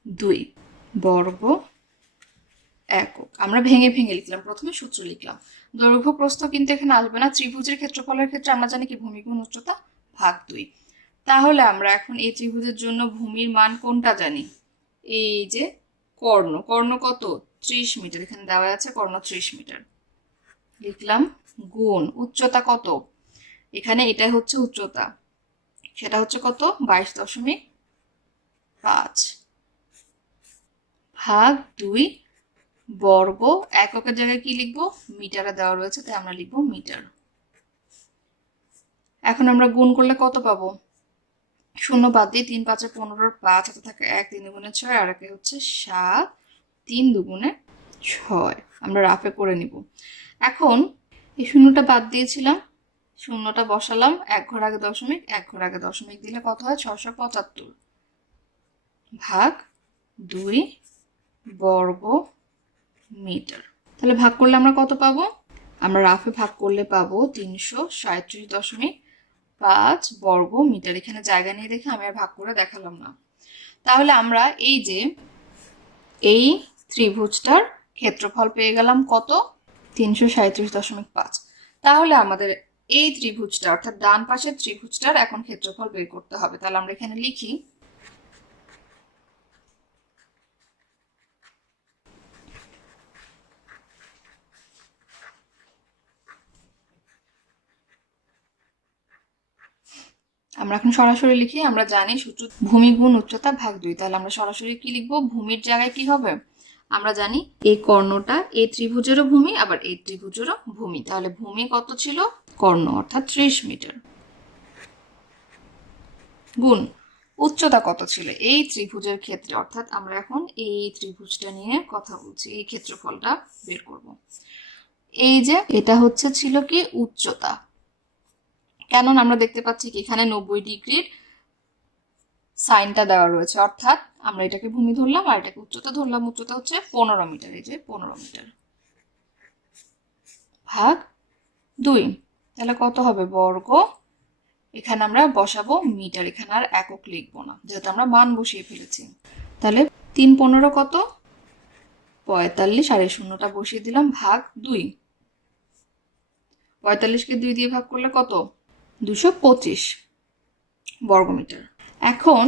2 বর্গ একক। আমরা ভেঙে ভেঙে লিখলাম, প্রথমে সূত্র লিখলাম। দৈর্ঘ্য, প্রস্থ কিন্তু এখানে আসবে না। ত্রিভুজের ক্ষেত্রফলের ক্ষেত্রে আমরা জানি কি? ভূমি গুণ উচ্চতা ভাগ 2। তাহলে আমরা এখন এই ত্রিভুজের জন্য ভূমির মান কোনটা জানি? এই যে কর্ণ, কর্ণ কত? 30 মিটার, এখানে দেওয়া আছে কর্ণ 30 মিটার, লিখলাম। গুণ উচ্চতা কত? এখানে এটা হচ্ছে উচ্চতা, সেটা হচ্ছে কত? 22.5 ভাগ 2 বর্গ এককের জায়গায় কি লিখবো? মিটারে দেওয়া রয়েছে, তাই আমরা লিখবো মিটার। এখন আমরা গুণ করলে কত পাবো? 0 বাদ দিয়ে 3 5 15, 5 হাতে থাকে 1, 3 দুগুণে 6, আর একে হচ্ছে 7, 3 দুগুণে 6। আমরা রাফে করে নিব। এখন এই শূন্যটা বাদ দিয়েছিলাম, শূন্যটা বসালাম, 1 ঘর আগে দশমিক, 1 ঘর আগে দশমিক দিলে কত হয়? 675 ভাগ 2 বর্গ মিটার। তাহলে ভাগ করলে আমরা কত পাবো? আমরা রাফে ভাগ করলে পাবো 337.5 বর্গ মিটার। এখানে জায়গা নিয়ে দেখে আমি আর ভাগ করে দেখালাম না। তাহলে আমরা এই যে এই ত্রিভুজটার ক্ষেত্রফল পেয়ে গেলাম কত, 337.5। তাহলে আমাদের এই ত্রিভুজটা অর্থাৎ ডান পাশের ত্রিভুজটার এখন ক্ষেত্রফল বের করতে হবে। তাহলে আমরা এখানে লিখি আমরা এখন সরাসরি লিখি, আমরা জানি সূত্র ভূমি গুণ উচ্চতা ভাগ 2। তাহলে আমরা সরাসরি কি লিখবো, ভূমির জায়গায় কি হবে, আমরা জানি এই কর্ণটা এই ত্রিভুজেরও ভূমি আবার এই ত্রিভুজেরও ভূমি। তাহলে ভূমি কত ছিল, কর্ণ অর্থাৎ 30 মিটার, গুণ উচ্চতা কত ছিল এই ত্রিভুজের ক্ষেত্রে, অর্থাৎ আমরা এখন এই ত্রিভুজটা নিয়ে কথা বলছি, এই ক্ষেত্রফলটা বের করব। এই যে এটা হচ্ছে ছিল কি উচ্চতা, কেননা আমরা দেখতে পাচ্ছি কি এখানে 90 ডিগ্রির সাইনটা দেওয়া রয়েছে, অর্থাৎ আমরা এটাকে ভূমি ধরলাম আর এটাকে উচ্চতা ধরলাম। উচ্চতা হচ্ছে 15 মিটার, এই যে 15 মিটার ভাগ 2, তাহলে কত হবে বর্গ, এখানে আমরা বসাবো মিটার, এখানে আর একক লিখবো না যেহেতু আমরা মান বসিয়ে ফেলেছি। তাহলে 3 15 কত 45, আর এই শূন্যটা বসিয়ে দিলাম ভাগ 2, 45কে 2 দিয়ে ভাগ করলে কত 225 বর্গমিটার। এখন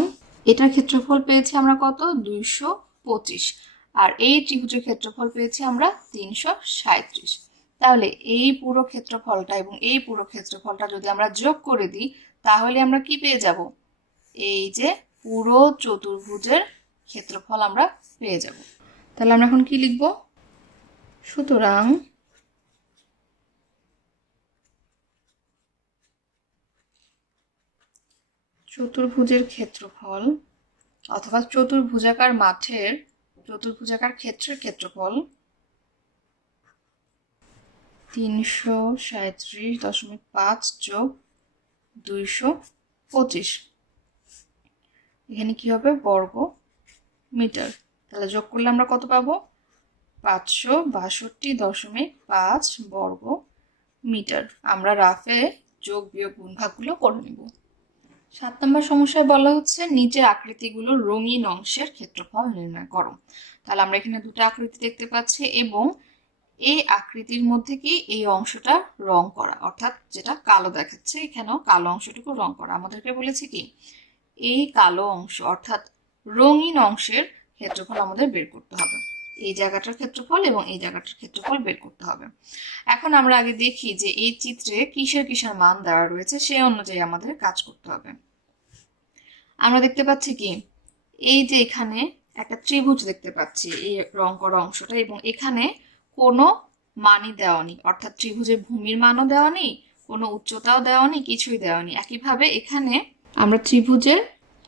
এটার ক্ষেত্রফল পেয়েছি আমরা কত 225, আর এই ত্রিভুজের ক্ষেত্রফল পেয়েছি আমরা 337। তাহলে এই পুরো ক্ষেত্রফলটা এবং এই পুরো ক্ষেত্রফলটা যদি আমরা যোগ করে দিই তাহলে আমরা কি পেয়ে যাব, এই যে পুরো চতুর্ভুজের ক্ষেত্রফল আমরা পেয়ে যাব। তাহলে আমরা এখন কি লিখব, সুতরাং চতুর্ভুজের ক্ষেত্রফল অথবা চতুর্ভুজাকার মাঠের চতুর্ভুজাকার ক্ষেত্রের ক্ষেত্রফল 337.5 যোগ 225, এখানে কি হবে বর্গ মিটার। তাহলে যোগ করলে আমরা কত পাবো, 562.5 বর্গ মিটার। আমরা রাফে যোগ বিয়োগ গুণ ভাগগুলো করে নেব। 7 নম্বর সমস্যায় বলা হচ্ছে নিচের আকৃতিগুলোর রঙিন অংশের ক্ষেত্রফল নির্ণয় করো। তাহলে আমরা এখানে দুটো আকৃতি দেখতে পাচ্ছি এবং এই আকৃতির মধ্যে কি এই অংশটা রং করা, অর্থাৎ যেটা কালো দেখাচ্ছে এখানেও কালো অংশটুকু রং করা। আমাদেরকে বলেছে কি এই কালো অংশ অর্থাৎ রঙিন অংশের ক্ষেত্রফল আমাদের বের করতে হবে, এই জায়গাটার ক্ষেত্রফল এবং এই জায়গাটার ক্ষেত্রফল বের করতে হবে। এখন আমরা আগে দেখি যে এই চিত্রে কিসের কিসের মান দেওয়া রয়েছে, সেই অনুযায়ী আমাদের কাজ করতে হবে। আমরা দেখতে পাচ্ছি কি এই যে এখানে একটা ত্রিভুজ দেখতে পাচ্ছি এই রং করা অংশটা, এবং এখানে কোনো মানই দেওয়া নেই, অর্থাৎ ত্রিভুজের ভূমির মানও দেওয়া নেই, কোনো উচ্চতাও দেওয়া নেই, কিছুই দেওয়া নেই। একইভাবে এখানে আমরা ত্রিভুজের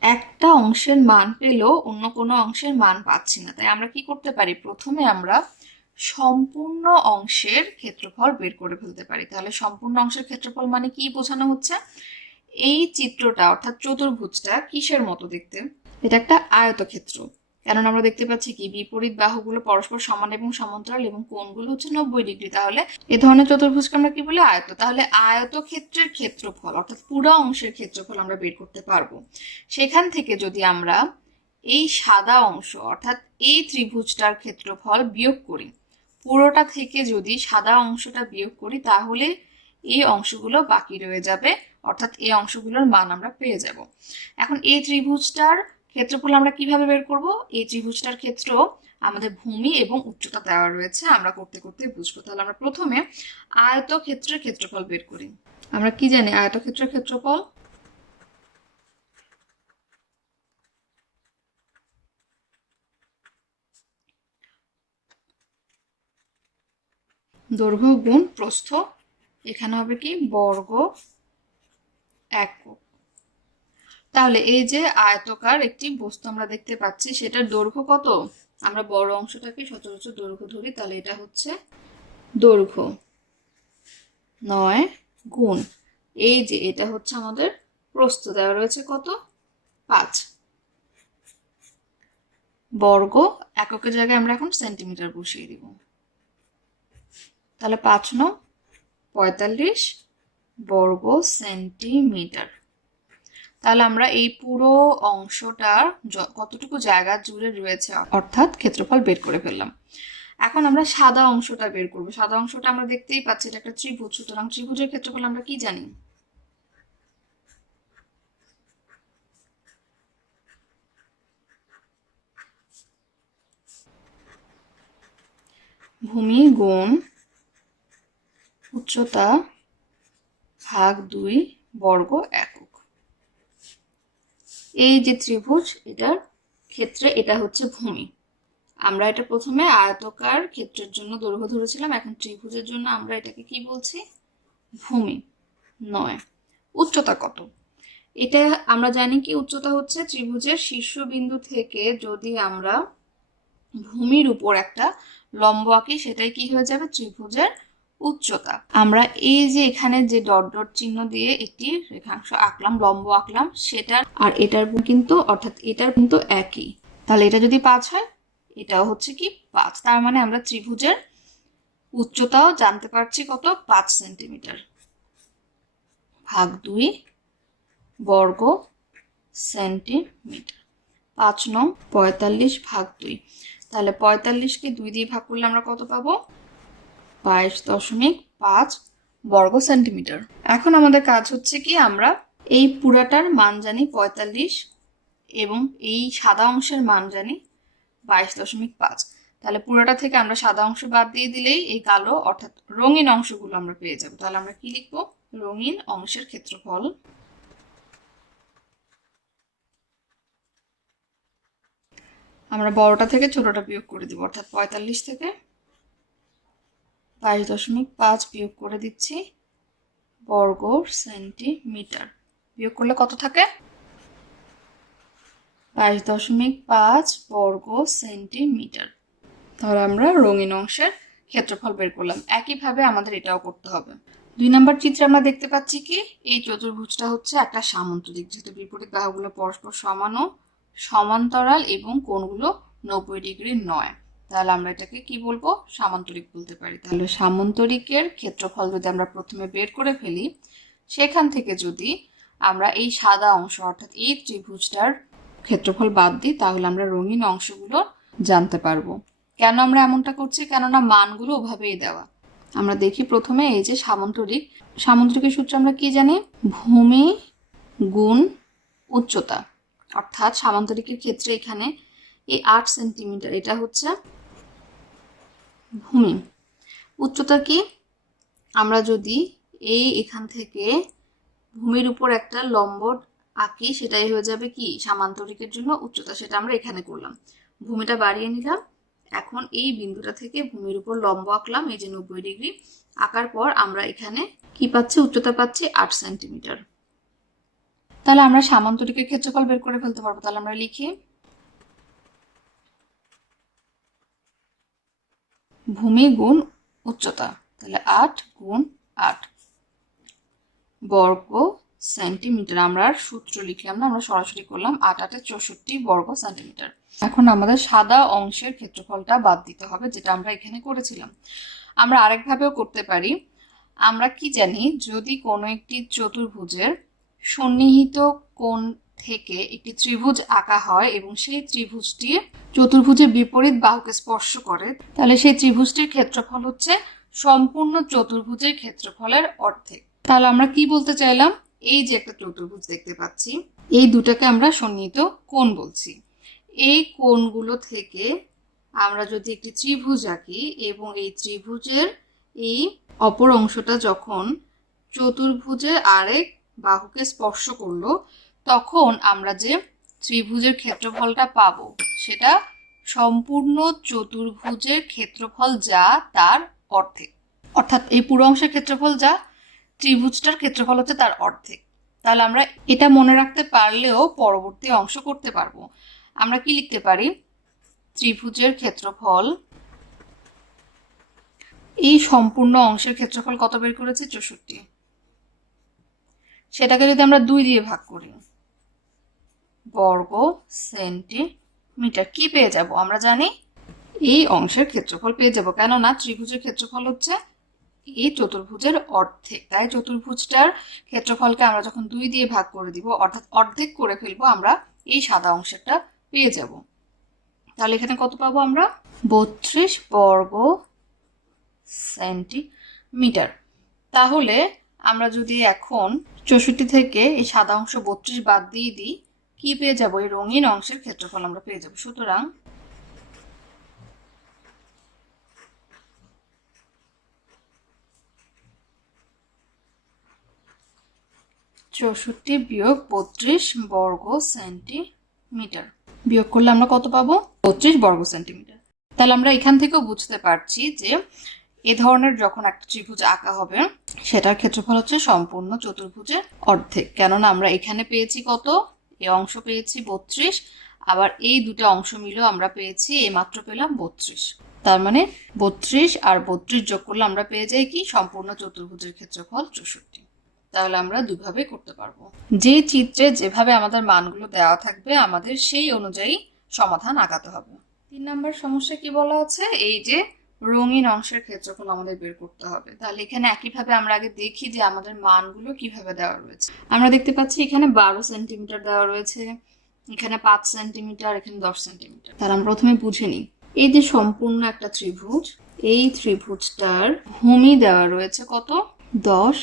একটা অংশের মান পেলেও অন্য কোনো অংশের মান পাচ্ছি না। তাই আমরা কি করতে পারি, প্রথমে আমরা সম্পূর্ণ অংশের ক্ষেত্রফল বের করে ফেলতে পারি। তাহলে সম্পূর্ণ অংশের ক্ষেত্রফল মানে কি বোঝানো হচ্ছে, এই চিত্রটা অর্থাৎ চতুর্ভুজটা কিসের মতো দেখতে, এটা একটা আয়তক্ষেত্র, কারণ আমরা দেখতে পাচ্ছি কি বিপরীত বাহুগুলো পরস্পর সমান এবং সমান্তরাল এবং কোণগুলো হচ্ছে 90 ডিগ্রি। তাহলে এ ধরনের চতুর্ভুজকে আমরা কি বলি, আয়ত। তাহলে আয়তক্ষেত্রের ক্ষেত্রফল অর্থাৎ পুরো অংশের ক্ষেত্রফল আমরা বের করতে পারবো। সেখান থেকে যদি আমরা এই সাদা অংশ অর্থাৎ এই ত্রিভুজটার ক্ষেত্রফল বিয়োগ করি, পুরোটা থেকে যদি সাদা অংশটা বিয়োগ করি তাহলে এই অংশগুলো বাকি রয়ে যাবে, অর্থাৎ এই অংশগুলোর মান আমরা পেয়ে যাব। এখন এই ত্রিভুজটার ক্ষেত্রফল আমরা কিভাবে বের করব, এই ত্রিভুজটার ক্ষেত্র আমাদের ভূমি এবং উচ্চতা দেওয়া রয়েছে, আমরা করতে করতে বুঝবো। তাহলে আমরা প্রথমে আয়তক্ষেত্রের ক্ষেত্রফল বের করি। আমরা কি জানি আয়তক্ষেত্রের ক্ষেত্রফল দৈর্ঘ্য গুণ প্রস্থ, এখানে হবে কি বর্গ একক। তাহলে এই যে আয়তকার একটি বস্তু আমরা দেখতে পাচ্ছি সেটার দৈর্ঘ্য কত, আমরা বড় অংশটাকে সচরাচর দৈর্ঘ্য ধরি, তাহলে এটা হচ্ছে দৈর্ঘ্য 9 গুণ এই যে এটা হচ্ছে আমাদের প্রস্থ দেওয়া রয়েছে কত 5 বর্গ এককের জায়গায় আমরা এখন সেন্টিমিটার বসিয়ে দিব। তাহলে 5 9 45 বর্গ সেন্টিমিটার। তাহলে আমরা এই পুরো অংশটার কতটুকু জায়গা জুড়ে রয়েছে অর্থাৎ ক্ষেত্রফল বের করে ফেললাম। এখন আমরা সাদা অংশটা বের করব। সাদা অংশটা আমরা দেখতেই পাচ্ছি এটা একটা ত্রিভুজ, সুতরাং ত্রিভুজের ক্ষেত্রফল আমরা কি জানি? ভূমি গুণ উচ্চতা ভাগ 2 বর্গ একক। এই যে ত্রিভুজ, এটার ক্ষেত্রে এটা হচ্ছে ভূমি। আমরা এটা প্রথমে আয়তকার ক্ষেত্রের জন্য দৈর্ঘ্য ধরেছিলাম, এখন ত্রিভুজের জন্য আমরা এটাকে কি বলছি? ভূমি নয়। উচ্চতা কত? এটা আমরা জানি কি উচ্চতা হচ্ছে ত্রিভুজের শীর্ষবিন্দু থেকে যদি আমরা ভূমির উপর একটা লম্ব আঁকি সেটাই কি হয়ে যাবে? ত্রিভুজের উচ্চতা। আমরা এই যে এখানে যে ডট ডট চিহ্ন দিয়ে একটি রেখাংশ আঁকলাম, লম্ব আঁকলাম, সেটার আর এটার কিন্তু অর্থাৎ এটার কিন্তু একই। তাহলে এটা যদি 5 হয়, এটাও হচ্ছে কি 5। তার মানে আমরা ত্রিভুজের উচ্চতাও জানতে পারছি কত? 5 সেন্টিমিটার। ভাগ 2 বর্গ সেন্টিমিটার। 5 নং 45 ভাগ 2। তাহলে 45কে 2 দিয়ে ভাগ করলে আমরা কত পাবো? 22.5 বর্গ সেন্টিমিটার। এখন আমাদের কাজ হচ্ছে কি, আমরা এই পুরাটার মান জানি 45 এবং এই সাদা অংশের মান জানি 22.5। তাহলে পুরোটা থেকে আমরা সাদা অংশ বাদ দিয়ে দিলেই এই কালো অর্থাৎ রঙিন অংশগুলো আমরা পেয়ে যাব। তাহলে আমরা কি লিখবো? রঙিন অংশের ক্ষেত্রফল আমরা বড়টা থেকে ছোটটা বিয়োগ করে দিব, অর্থাৎ 45 থেকে 22.5 বিয়োগ করে দিচ্ছি বর্গ সেন্টিমিটার। বিয়োগ করলে কত থাকে? 22.5 বর্গ সেন্টিমিটার। তাহলে আমরা রঙিন অংশের ক্ষেত্রফল বের করলাম। একইভাবে আমাদের এটাও করতে হবে। 2 নম্বর চিত্রে আমরা দেখতে পাচ্ছি কি এই চতুর্ভুজটা হচ্ছে একটা সামান্তরিক, যেহেতু বিপরীত বাহুগুলো পরস্পর সমান ও সমান্তরাল এবং কোণগুলো 90 ডিগ্রি নয়, তাহলে আমরা এটাকে কি বলবো? সামান্তরিক বলতে পারি। তাহলে সামান্তরিকের ক্ষেত্রফল যদি আমরা প্রথমে বের করে ফেলি, সেখান থেকে যদি আমরা এই সাদা অংশ অর্থাৎ এই ত্রিভুজটার ক্ষেত্রফল বাদ দিই, তাহলে আমরা রঙিন অংশগুলো জানতে পারবো। কেন আমরা এমনটা করছি? কেননা মানগুলো ওভাবেই দেওয়া। আমরা দেখি প্রথমে এই যে সামান্তরিকের সূত্র আমরা কি জানি? ভূমি গুণ উচ্চতা। অর্থাৎ সামান্তরিকের ক্ষেত্রে এখানে এই 8 সেন্টিমিটার এটা হচ্ছে ভূমি। উচ্চতা কি? আমরা যদি এখান থেকে ভূমির উপর একটা লম্ব আঁকি, সেটাই হয়ে যাবে কি সামান্তরিকের জন্য উচ্চতা। সেটা আমরা এখানে করলাম, ভূমিটা বাড়িয়ে নিলাম। এখন এই বিন্দুটা থেকে ভূমির উপর লম্ব আঁকলাম, এই যে 90 ডিগ্রি আঁকার পর আমরা এখানে কি পাচ্ছি? উচ্চতা পাচ্ছি 8 সেন্টিমিটার। তাহলে আমরা সামান্তরিকের ক্ষেত্রফল বের করে ফেলতে পারবো। তাহলে আমরা লিখি ভূমি গুণ উচ্চতা। তাহলে 8 গুণ 8 বর্গ সেন্টিমিটার। আমরা সূত্র লিখলাম না, আমরা সরাসরি করলাম। 8 8 64 বর্গ সেন্টিমিটার। এখন আমাদের সাদা অংশের ক্ষেত্রফলটা বাদ দিতে হবে, যেটা আমরা এখানে করেছিলাম। আমরা আরেকভাবেও করতে পারি। আমরা কি জানি, যদি কোনো একটি চতুর্ভুজের সন্নিহিত কোণ থেকে একটি ত্রিভুজ আঁকা হয় এবং সেই ত্রিভুজটি চতুর্ভুজের বিপরীত বাহুকে স্পর্শ করে, তাহলে সেই ত্রিভুজটির ক্ষেত্রফল হচ্ছে সম্পূর্ণ চতুর্ভুজের ক্ষেত্রফলের অর্ধেক। তাহলে আমরা কি বলতে চাইলাম? এই যে একটা চতুর্ভুজ দেখতে পাচ্ছি, এই দুটাকে আমরা সন্নিহিত কোণ বলছি। এই কোণগুলো থেকে আমরা যদি একটি ত্রিভুজ আঁকি এবং এই ত্রিভুজের এই অপর অংশটা যখন চতুর্ভুজের আরেক বাহুকে স্পর্শ করলো, তখন আমরা যে ত্রিভুজের ক্ষেত্রফলটা পাবো সেটা সম্পূর্ণ চতুর্ভুজের ক্ষেত্রফল যা তার অর্ধেক। অর্থাৎ এই পুরো অংশের ক্ষেত্রফল যা, ত্রিভুজটার ক্ষেত্রফল হচ্ছে তার অর্ধেক। তাহলে আমরা এটা মনে রাখতে পারলেও পরবর্তী অংশ করতে পারবো। আমরা কি লিখতে পারি? ত্রিভুজের ক্ষেত্রফল, এই সম্পূর্ণ অংশের ক্ষেত্রফল কত বের করেছে? 64। সেটাকে যদি আমরা 2 দিয়ে ভাগ করি, বর্গ সেন্টিমিটার, কি পেয়ে যাব? আমরা জানি এই অংশের ক্ষেত্রফল পেয়ে যাব, কেননা ত্রিভুজের ক্ষেত্রফল হচ্ছে এই চতুর্ভুজের অর্ধেক। তাই চতুর্ভুজটার ক্ষেত্রফলকে আমরা যখন 2 দিয়ে ভাগ করে দিব, অর্থাৎ অর্ধেক করে ফেলবো, আমরা এই সাদা অংশটা পেয়ে যাব। তাহলে এখানে কত পাবো আমরা? 32 বর্গ সেন্টিমিটার। তাহলে আমরা যদি এখন 64 থেকে এই সাদা অংশ 32 বাদ দিয়ে দিই, কি পেয়ে যাব? এই রঙিন অংশের ক্ষেত্রফল আমরা পেয়ে যাব। সুতরাং 64 বিয়োগ 32 বর্গ সেন্টিমিটার। বিয়োগ করলে আমরা কত পাবো? 32 বর্গ সেন্টিমিটার। তাহলে আমরা এখান থেকেও বুঝতে পারছি যে এ ধরনের যখন একটা ত্রিভুজ আঁকা হবে, সেটার ক্ষেত্রফল হচ্ছে সম্পূর্ণ চতুর্ভুজের অর্ধেক। কেননা আমরা এখানে পেয়েছি কত? এই অংশ পেয়েছি 32, আবার এই দুটো অংশ মিলেও আমরা পেয়েছি, এইমাত্র পেলাম 32। তার মানে 32 আর 32 যোগ করলে আমরা পেয়ে যাই কি? সম্পূর্ণ চতুর্ভুজের ক্ষেত্রফল 64। তাহলে আমরা দুভাবে করতে পারবো। যে চিত্রে যেভাবে আমাদের মানগুলো দেওয়া থাকবে, আমাদের সেই অনুযায়ী সমাধান আঁকাতে হবে। 3 নম্বর সমস্যা কি বলা আছে? এই যে রঙিন অংশের ক্ষেত্রফল আমাদের বের করতে হবে। তাহলে এখানে একইভাবে আমরা আগে দেখি যে আমাদের মানগুলো কিভাবে দেওয়া রয়েছে। আমরা দেখতে পাচ্ছি এখানে 12 সেন্টিমিটার দেওয়া রয়েছে, এখানে 5 সেন্টিমিটার, এখানে 10 সেন্টিমিটার। তাহলে আমরা প্রথমে বুঝে নিই, এই যে সম্পূর্ণ একটা ত্রিভুজ, এই ত্রিভুজটার ভূমি দেওয়া রয়েছে কত? 10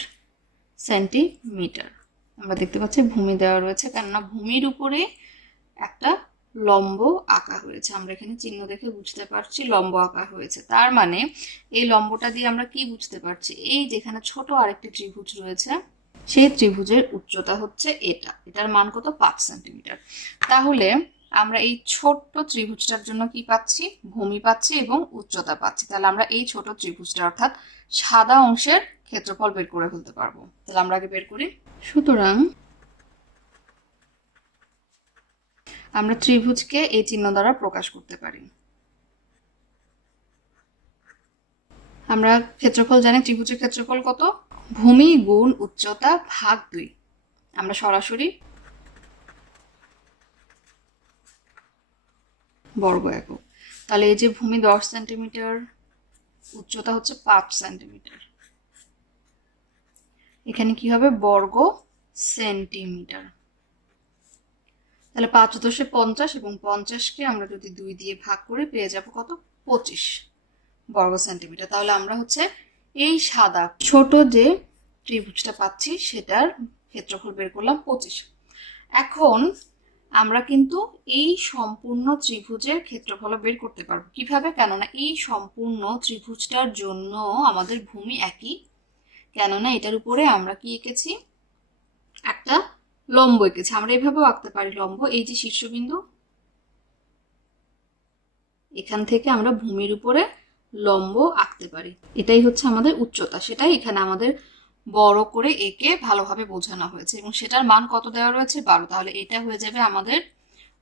সেন্টিমিটার। আমরা দেখতে পাচ্ছি ভূমি দেওয়া রয়েছে, কেননা ভূমির উপরে একটা লম্ব আঁকা হয়েছে। আমরা এখানে চিহ্ন দেখে বুঝতে পারছি লম্ব আঁকা হয়েছে। তার মানে এই লম্বটা দিয়ে আমরা কি বুঝতে পারছি? এই যেখানে ছোট আরেকটি ত্রিভুজ রয়েছে, সেই ত্রিভুজের উচ্চতা হচ্ছে এটা। এটার মান কত? 5 সেন্টিমিটার। তাহলে আমরা এই ছোট্ট ত্রিভুজটার জন্য কি পাচ্ছি? ভূমি পাচ্ছি এবং উচ্চতা পাচ্ছি। তাহলে আমরা এই ছোট ত্রিভুজটা অর্থাৎ সাদা অংশের ক্ষেত্রফল বের করে ফেলতে পারবো। তাহলে আমরা আগে বের করি। সুতরাং আমরা ত্রিভুজকে এই চিহ্ন দ্বারা প্রকাশ করতে পারি। আমরা ক্ষেত্রফল জানি, ত্রিভুজের ক্ষেত্রফল কত? ভূমি গুণ উচ্চতা ভাগ 2। আমরা সরাসরি বর্গ একক। তাহলে এই যে ভূমি 10 সেন্টিমিটার, উচ্চতা হচ্ছে 5 সেন্টিমিটার, এখানে কি হবে? বর্গ সেন্টিমিটার। তাহলে 5 10 50 এবং 50কে আমরা যদি 2 দিয়ে ভাগ করে পেয়ে যাব কত? 25 বর্গ সেন্টিমিটার। তাহলে আমরা হচ্ছে এই সাদা ছোট যে ত্রিভুজটা পাচ্ছি সেটার ক্ষেত্রফল বের করলাম 25। এখন আমরা কিন্তু এই সম্পূর্ণ ত্রিভুজের ক্ষেত্রফল বের করতে পারবো। কিভাবে? কেননা এই সম্পূর্ণ ত্রিভুজটার জন্য আমাদের ভূমি একই, কেননা এটার উপরে আমরা কি এঁকেছি? একটা লম্ব এঁকেছি। আমরা এভাবেও আঁকতে পারি লম্ব। এই যে শীর্ষবিন্দু, এখান থেকে আমরা ভূমির উপরে লম্ব আঁকতে পারি। এটাই হচ্ছে আমাদের উচ্চতা, সেটাই এখানে আমাদের বড় করে এঁকে ভালোভাবে বোঝানো হয়েছে এবং সেটার মান কত দেওয়া রয়েছে? 12। তাহলে এটা হয়ে যাবে আমাদের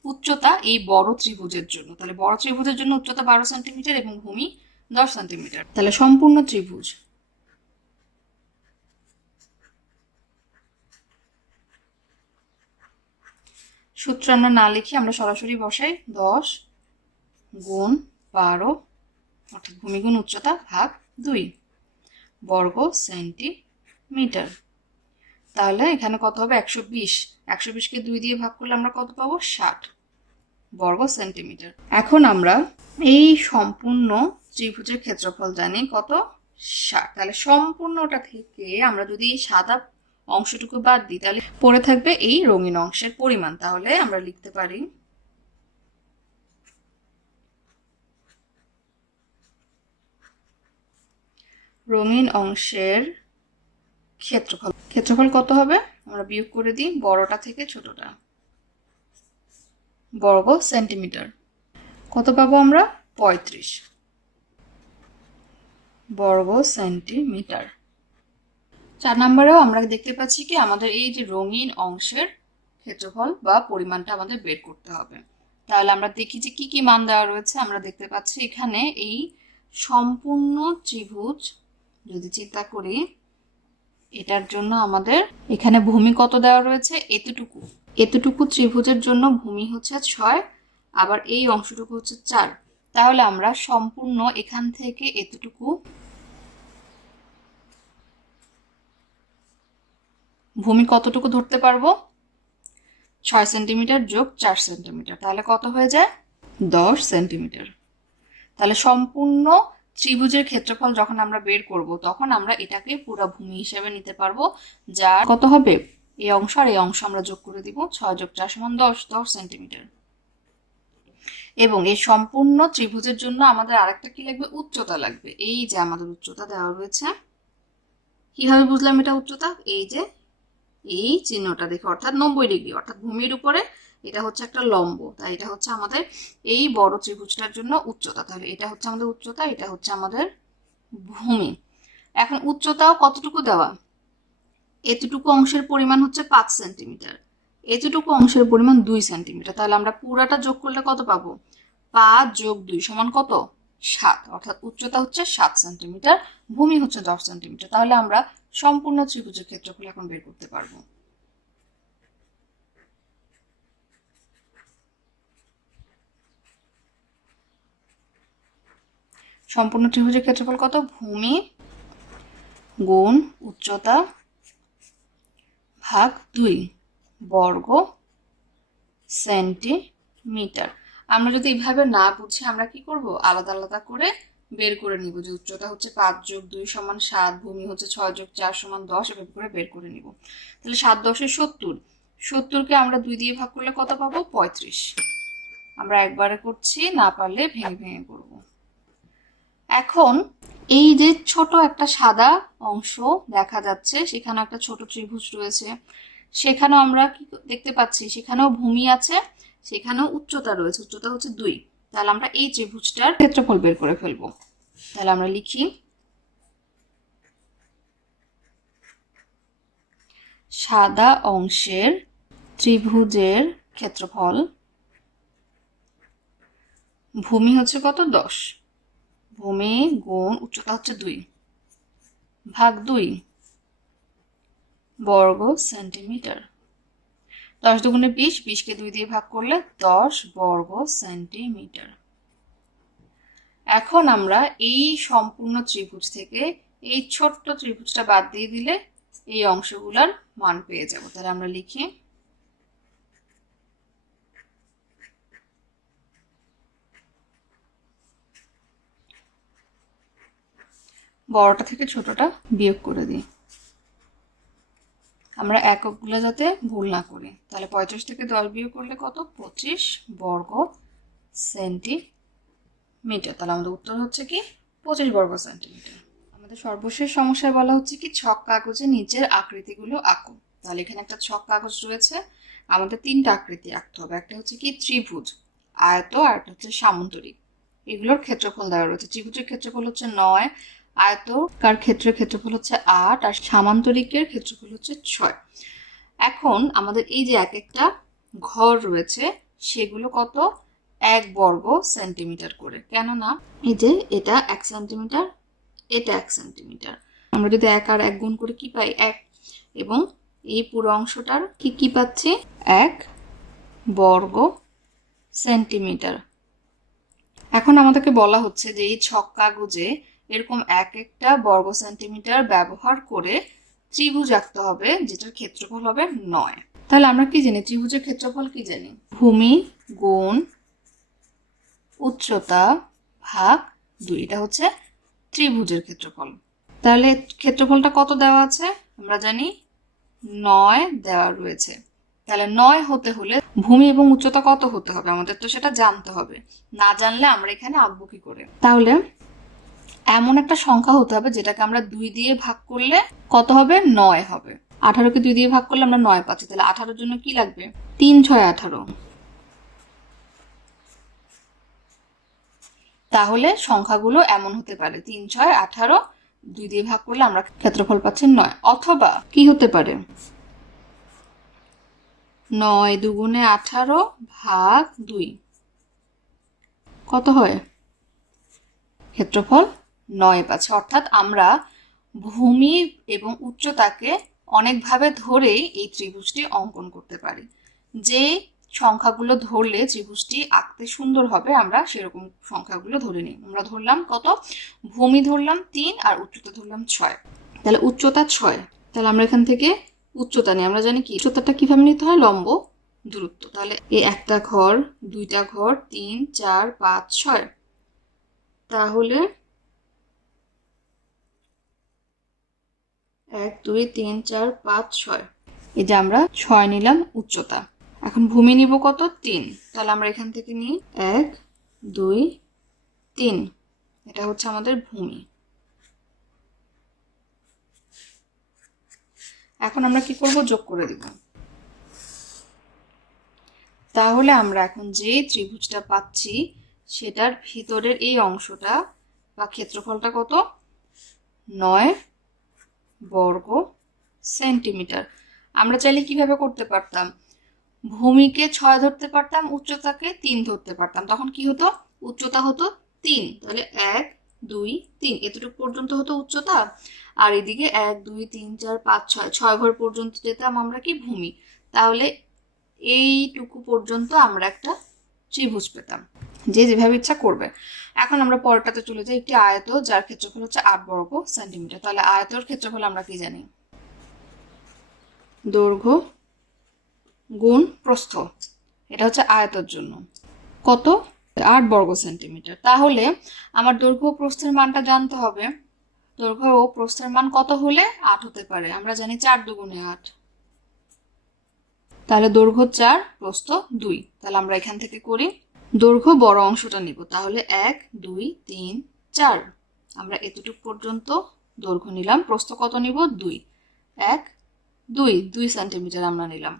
উচ্চতা এই বড় ত্রিভুজের জন্য। তাহলে বড় ত্রিভুজের জন্য উচ্চতা 12 সেন্টিমিটার এবং ভূমি 10 সেন্টিমিটার। তাহলে সম্পূর্ণ ত্রিভুজ সূত্র আমরা না লিখি, আমরা সরাসরি বসাই 10 গুণ 12 অর্থাৎ ভূমি গুণ উচ্চতা ভাগ 2 বর্গ সেন্টিমিটার। তাহলে এখানে কত হবে? 120। 120কে 2 দিয়ে ভাগ করলে আমরা কত পাবো? 60 বর্গ সেন্টিমিটার। এখন আমরা এই সম্পূর্ণ ত্রিভুজের ক্ষেত্রফল জানি কত? 60। তাহলে সম্পূর্ণটা থেকে আমরা যদি এই সাদা অংশটুকু বাদ দিই, তাহলে পড়ে থাকবে এই রঙিন অংশের পরিমাণ। তাহলে আমরা লিখতে পারি রঙিন অংশের ক্ষেত্রফল। ক্ষেত্রফল কত হবে? আমরা বিয়োগ করে দিই বড়টা থেকে ছোটটা, বর্গ সেন্টিমিটার। কত পাবো আমরা? 35 বর্গ সেন্টিমিটার। 4 নম্বরেও আমরা দেখতে পাচ্ছি কি আমাদের এই যে রঙিন অংশের ক্ষেত্রফল বা পরিমাণটা আমাদের বের করতে হবে। তাহলে আমরা দেখি যে কি কি মান দেওয়া রয়েছে। আমরা দেখতে পাচ্ছি এখানে এই সম্পূর্ণ ত্রিভুজ যদি চিন্তা করি, এটার জন্য আমাদের এখানে ভূমি কত দেওয়া রয়েছে? এতটুকু। এতটুকু ত্রিভুজের জন্য ভূমি হচ্ছে 6, আবার এই অংশটুকু হচ্ছে 4। তাহলে আমরা সম্পূর্ণ এখান থেকে এতটুকু ভূমি কতটুকু ধরতে পারবো? 6 সেন্টিমিটার যোগ 4 সেন্টিমিটার, তাহলে কত হয়ে যায়? 10 সেন্টিমিটার। তাহলে সম্পূর্ণ ত্রিভুজের ক্ষেত্রফল যখন আমরা বের করব তখন আমরা এটাকে পুরো ভূমি হিসেবে নিতে পারবো, যা কত হবে? এই অংশ আর এই অংশ আমরা যোগ করে দিব, 6 যোগ 4 সমান 10, 10 সেন্টিমিটার। এবং এই সম্পূর্ণ ত্রিভুজের জন্য আমাদের আরেকটা কি লাগবে? উচ্চতা লাগবে। এই যে আমাদের উচ্চতা দেওয়া রয়েছে, কিভাবে বুঝলাম এটা উচ্চতা? এই যে এই চিহ্নটা দেখে, অর্থাৎ 90 ডিগ্রি, অর্থাৎ ভূমির উপরে এটা হচ্ছে একটা লম্ব, তাই এটা হচ্ছে আমাদের এই বড় ত্রিভুজটার জন্য উচ্চতা। তাহলে এটা হচ্ছে আমাদের উচ্চতা, এটা হচ্ছে আমাদের ভূমি। এখন উচ্চতাও কতটুকু দেওয়া? এতটুকু অংশের পরিমাণ হচ্ছে 5 সেন্টিমিটার, এতটুকু অংশের পরিমাণ 2 সেন্টিমিটার। তাহলে আমরা পুরাটা যোগ করলে কত পাবো? 5 যোগ 2 সমান কত? 7, অর্থাৎ উচ্চতা হচ্ছে 7 সেন্টিমিটার, ভূমি হচ্ছে 10 সেন্টিমিটার। তাহলে আমরা সম্পূর্ণ ত্রিভুজের ক্ষেত্রফল এখন বের করতে পারবো। সম্পূর্ণ ত্রিভুজের ক্ষেত্রফল কত? ভূমি গুণ উচ্চতা ভাগ 2 বর্গ সেন্টিমিটার। আমরা যদি এইভাবে না বুঝে আমরা কি করব? আলাদা আলাদা করে বের করে নিব, যে উচ্চতা হচ্ছে 5 যোগ 2 সমান 7, ভূমি হচ্ছে 6 যোগ 4 সমান 10, এভাবে করে বের করে নিব। তাহলে 7 10 70, 70কে আমরা 2 দিয়ে ভাগ করলে কত পাবো? 35। আমরা একবারে করছি, না পারলে ভেঙে ভেঙে করব। এখন এই যে ছোট একটা সাদা অংশ দেখা যাচ্ছে, সেখানে একটা ছোট ত্রিভুজ রয়েছে, সেখানেও আমরা কি দেখতে পাচ্ছি? সেখানেও ভূমি আছে, সেখানেও উচ্চতা রয়েছে, উচ্চতা হচ্ছে 2। তাহলে আমরা এই ত্রিভুজটার ক্ষেত্রফল বের করে ফেলবো। তাহলে আমরা লিখি সাদা অংশের ত্রিভুজের ক্ষেত্রফল, ভূমি হচ্ছে কত? 10, ভূমি গুণ উচ্চতা হচ্ছে 2 ভাগ 2 বর্গ সেন্টিমিটার। 10 দুগুণে 20, 20কে 2 দিয়ে ভাগ করলে 10 বর্গ সেন্টিমিটার। এখন আমরা এই সম্পূর্ণ ত্রিভুজ থেকে এই ছোট্ট ত্রিভুজটা বাদ দিয়ে দিলে এই অংশগুলোর মান পেয়ে যাব। তাহলে আমরা লিখি বড়টা থেকে ছোটটা বিয়োগ করে দিই, আমরা এককগুলো যাতে ভুল না করি। তাহলে 35 থেকে 10 বিয়োগ করলে কত? 25 বর্গ সেন্টিমিটার। তাহলে আমাদের উত্তর হচ্ছে কি? 25 বর্গ সেন্টিমিটার। আমাদের সর্বশেষ সমস্যায় বলা হচ্ছে কি, ছক কাগজে নিচের আকৃতিগুলো আঁকো। তাহলে এখানে একটা ছক কাগজ রয়েছে, আমাদের 3টা আকৃতি আঁকতে হবে। একটা হচ্ছে কি ত্রিভুজ, আয়ত, আর একটা হচ্ছে সামন্তরিক। এগুলোর ক্ষেত্রফল দেওয়া রয়েছে। ত্রিভুজের ক্ষেত্রফল হচ্ছে 9, আয়তকার ক্ষেত্রের ক্ষেত্রফল হচ্ছে 8, আর সামান্তরিকের ক্ষেত্রফল হচ্ছে 6। এখন আমাদের এই যে এক একটা ঘর রয়েছে, সেগুলো কত? 1 বর্গ সেন্টিমিটার করে। কেননা এই যে এটা 1 সেন্টিমিটার, এটা 1 সেন্টিমিটার। আমরা যদি 1 আর 1 গুণ করে কি পাই? 1। এবং এই পুরো অংশটার কি কি পাচ্ছি? 1 বর্গ সেন্টিমিটার। এখন আমাদেরকে বলা হচ্ছে যে এই ছক কাগজে এরকম এক একটা বর্গ সেন্টিমিটার ব্যবহার করে ত্রিভুজ আঁকতে হবে, যেটার ক্ষেত্রফল হবে 9। তাহলে আমরা কি জানি? ত্রিভুজের ক্ষেত্রফল কি জানি? ভূমি গুণ উচ্চতা ভাগ 2, এটা হচ্ছে ত্রিভুজের ক্ষেত্রফল। তাহলে ক্ষেত্রফলটা কত দেওয়া আছে? আমরা জানি 9 দেওয়া রয়েছে। তাহলে 9 হতে হলে ভূমি এবং উচ্চতা কত হতে হবে? আমাদের তো সেটা জানতে হবে। না জানলে আমরা এখানে আঁকবো কি করে? তাহলে এমন একটা সংখ্যা হতে হবে যেটাকে আমরা 2 দিয়ে ভাগ করলে কত হবে? 9 হবে। 18কে 2 দিয়ে ভাগ করলে আমরা 9 পাচ্ছি। তাহলে 18-র জন্য কি লাগবে? 3 6 18। তাহলে সংখ্যাগুলো এমন হতে পারে 3 6 18, 2 দিয়ে ভাগ করলে আমরা ক্ষেত্রফল পাচ্ছি 9। অথবা কি হতে পারে? 9 দুগুণে 18 ভাগ 2 কত হয়? ক্ষেত্রফল 9 পাচ্ছি। অর্থাৎ আমরা ভূমি এবং উচ্চতাকে অনেকভাবে ধরেই এই ত্রিভুজটি অঙ্কন করতে পারি। যে সংখ্যাগুলো ধরলে ত্রিভুজটি আঁকতে সুন্দর হবে, আমরা সেরকম সংখ্যাগুলো ধরে নিই। আমরা ধরলাম কত? ভূমি ধরলাম 3 আর উচ্চতা ধরলাম 6। তাহলে উচ্চতা 6, তাহলে আমরা এখান থেকে উচ্চতা নিয়ে আমরা জানি কি উচ্চতাটা কিভাবে নিতে হয়, লম্ব দূরত্ব। তাহলে এই একটা ঘর, দুইটা ঘর, 3 4 5 6, তাহলে 1 2 3 4 5 6, এই যে আমরা 6 নিলাম উচ্চতা। এখন ভূমি নিব কত, 3। তাহলে আমরা এখান থেকে নিই 1 2 3, এটা হচ্ছে আমাদের ভূমি। এখন আমরা কি করব, যোগ করে দিব। তাহলে আমরা এখন যে ত্রিভুজটা পাচ্ছি সেটার ভিতরের এই অংশটা বা ক্ষেত্রফলটা কত, 9 বর্গ সেন্টিমিটার। আমরা চাইলে কিভাবে করতে পারতাম, ভূমিকে 6 ধরতে পারতাম, উচ্চতাকে 3 ধরতে পারতাম। তখন কি হতো, উচ্চতা হতো 3, তাহলে 1 2 3 এতটুকু পর্যন্ত হতো উচ্চতা। আর এদিকে 1 2 3 4 5 6, 6 ঘর পর্যন্ত যেতাম আমরা কি, ভূমি। তাহলে এইটুকু পর্যন্ত আমরা একটা ত্রিভুজ পেতাম, যে যেভাবে ইচ্ছা করবে। এখন আমরা পরেরটাতে চলে যাই, একটি আয়ত যার ক্ষেত্রফল হচ্ছে 8 বর্গ সেন্টিমিটার। তাহলে আয়তর ক্ষেত্রফল আমরা কি জানি, দৈর্ঘ্য গুণ প্রস্থ। এটা হচ্ছে আয়তের জন্য কত, 8 বর্গ সেন্টিমিটার। তাহলে আমার দৈর্ঘ্য ও প্রস্থের মানটা জানতে হবে। দৈর্ঘ্য ও প্রস্থের মান কত হলে 8 হতে পারে, আমরা জানি 4 দুগুণে 8। তাহলে দৈর্ঘ্য 4, প্রস্থ 2। তাহলে আমরা এখান থেকে করি, দৈর্ঘ্য বড় অংশটা নিব। তাহলে 1 2 3 4, আমরা এতটুকু পর্যন্ত দৈর্ঘ্য নিলাম। প্রস্থ কত নিব, 2, 1 2 2 সেন্টিমিটার আমরা নিলাম,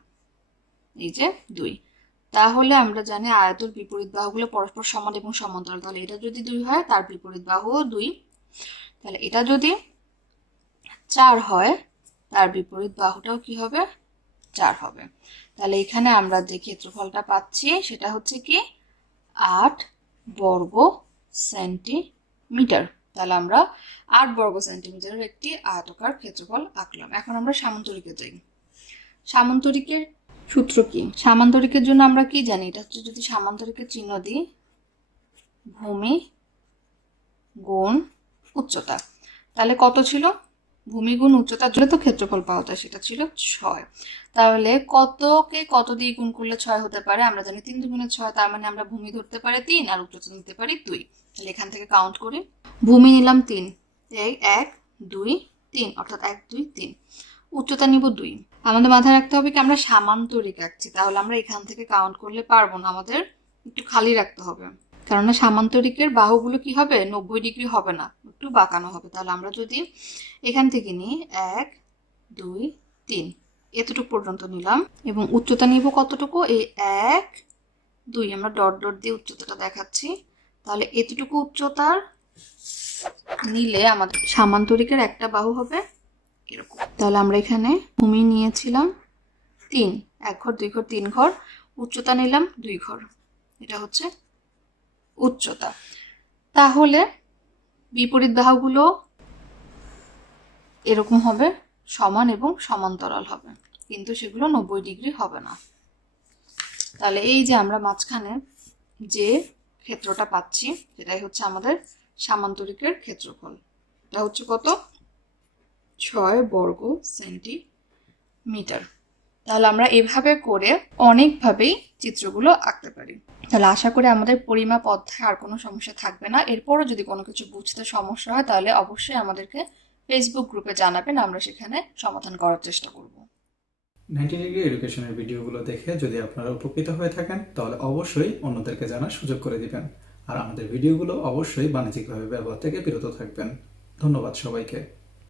এই যে 2। তাহলে আমরা জানি আয়তর বিপরীত বাহুগুলো পরস্পর সমান এবং সমান্তরাল। তাহলে এটা যদি 2 হয়, তার বিপরীত বাহুও 2। তাহলে এটা যদি 4 হয়, তার বিপরীত বাহুটাও কি হবে, 4 হবে। তাহলে এখানে আমরা যে ক্ষেত্রফলটা পাচ্ছি সেটা হচ্ছে কি 8 বর্গ সেন্টিমিটার। তাহলে আমরা 8 বর্গ সেন্টিমিটারের একটি আয়তাকার ক্ষেত্রফল আঁকলাম। এখন আমরা সামান্তরিকে যাই। সামান্তরিকের সূত্র কি, সামান্তরিকের জন্য আমরা কি জানি, এটা হচ্ছে যদি সামান্তরিকের চিহ্ন দিই, ভূমি গুণ উচ্চতা। তাহলে কত ছিল, ভূমি গুণ উচ্চতা দিলে তো ক্ষেত্রফল পাওয়া যায়, সেটা ছিল 6। তাহলে কতকে কত দিয়ে গুণ করলে 6 হতে পারে, আমরা জানি 3 দুগুণে 6। তার মানে আমরা ভূমি ধরতে পারি 3 আর উচ্চতা নিতে পারি 2। তাহলে এখান থেকে কাউন্ট করি, ভূমি নিলাম 3, এই 1 2 3, অর্থাৎ 1 2 3। উচ্চতা নিব 2। আমাদের মাথায় রাখতে হবে কি আমরা সামান্তরিক আঁকছি, তাহলে আমরা এখান থেকে কাউন্ট করলে পারবো না, আমাদের একটু খালি রাখতে হবে। কেননা সামান্তরিকের বাহুগুলো কি হবে, 90 ডিগ্রি হবে না, একটু বাঁকানো হবে। তাহলে আমরা যদি এখান থেকে নিই 1 2 3, এতটুকু পর্যন্ত নিলাম এবং উচ্চতা নিব কতটুকু, এই 1 2, আমরা ডট ডট দিয়ে উচ্চতাটা দেখাচ্ছি। তাহলে এতটুকু উচ্চতার নিলে আমাদের সামান্তরিকের একটা বাহু হবে এরকম। তাহলে আমরা এখানে ভূমি নিয়েছিলাম 3, 1 ঘর 2 ঘর 3 ঘর, উচ্চতা নিলাম 2 ঘর, এটা হচ্ছে উচ্চতা। তাহলে বিপরীত বাহুগুলো এরকম হবে, সমান এবং সমান্তরাল হবে, কিন্তু সেগুলো 90 ডিগ্রি হবে না। তাহলে এই যে আমরা মাঝখানে যে ক্ষেত্রটা পাচ্ছি সেটাই হচ্ছে আমাদের সামান্তরিকের ক্ষেত্রফল। এটা হচ্ছে কত, 6 বর্গ সেন্টিমিটার। তাহলে আমরা এভাবে করে অনেকভাবেই চিত্রগুলো আঁকতে পারি। তাহলে আশা করি আমাদের পরিমাপ অধ্যায়ে আর কোনো সমস্যা থাকবে না। এরপরও যদি কোনো কিছু বুঝতে সমস্যা হয় তাহলে অবশ্যই আমাদেরকে ফেসবুক গ্রুপে জানাবেন, আমরা সেখানে সমাধান করার চেষ্টা করব। 90 ডিগ্রি এডুকেশনের ভিডিওগুলো দেখে যদি আপনারা উপকৃত হয়ে থাকেন তাহলে অবশ্যই অন্যদেরকে জানার সুযোগ করে দিবেন। আর আমাদের ভিডিওগুলো অবশ্যই বাণিজ্যিকভাবে ব্যবহার থেকে বিরত থাকবেন। ধন্যবাদ সবাইকে।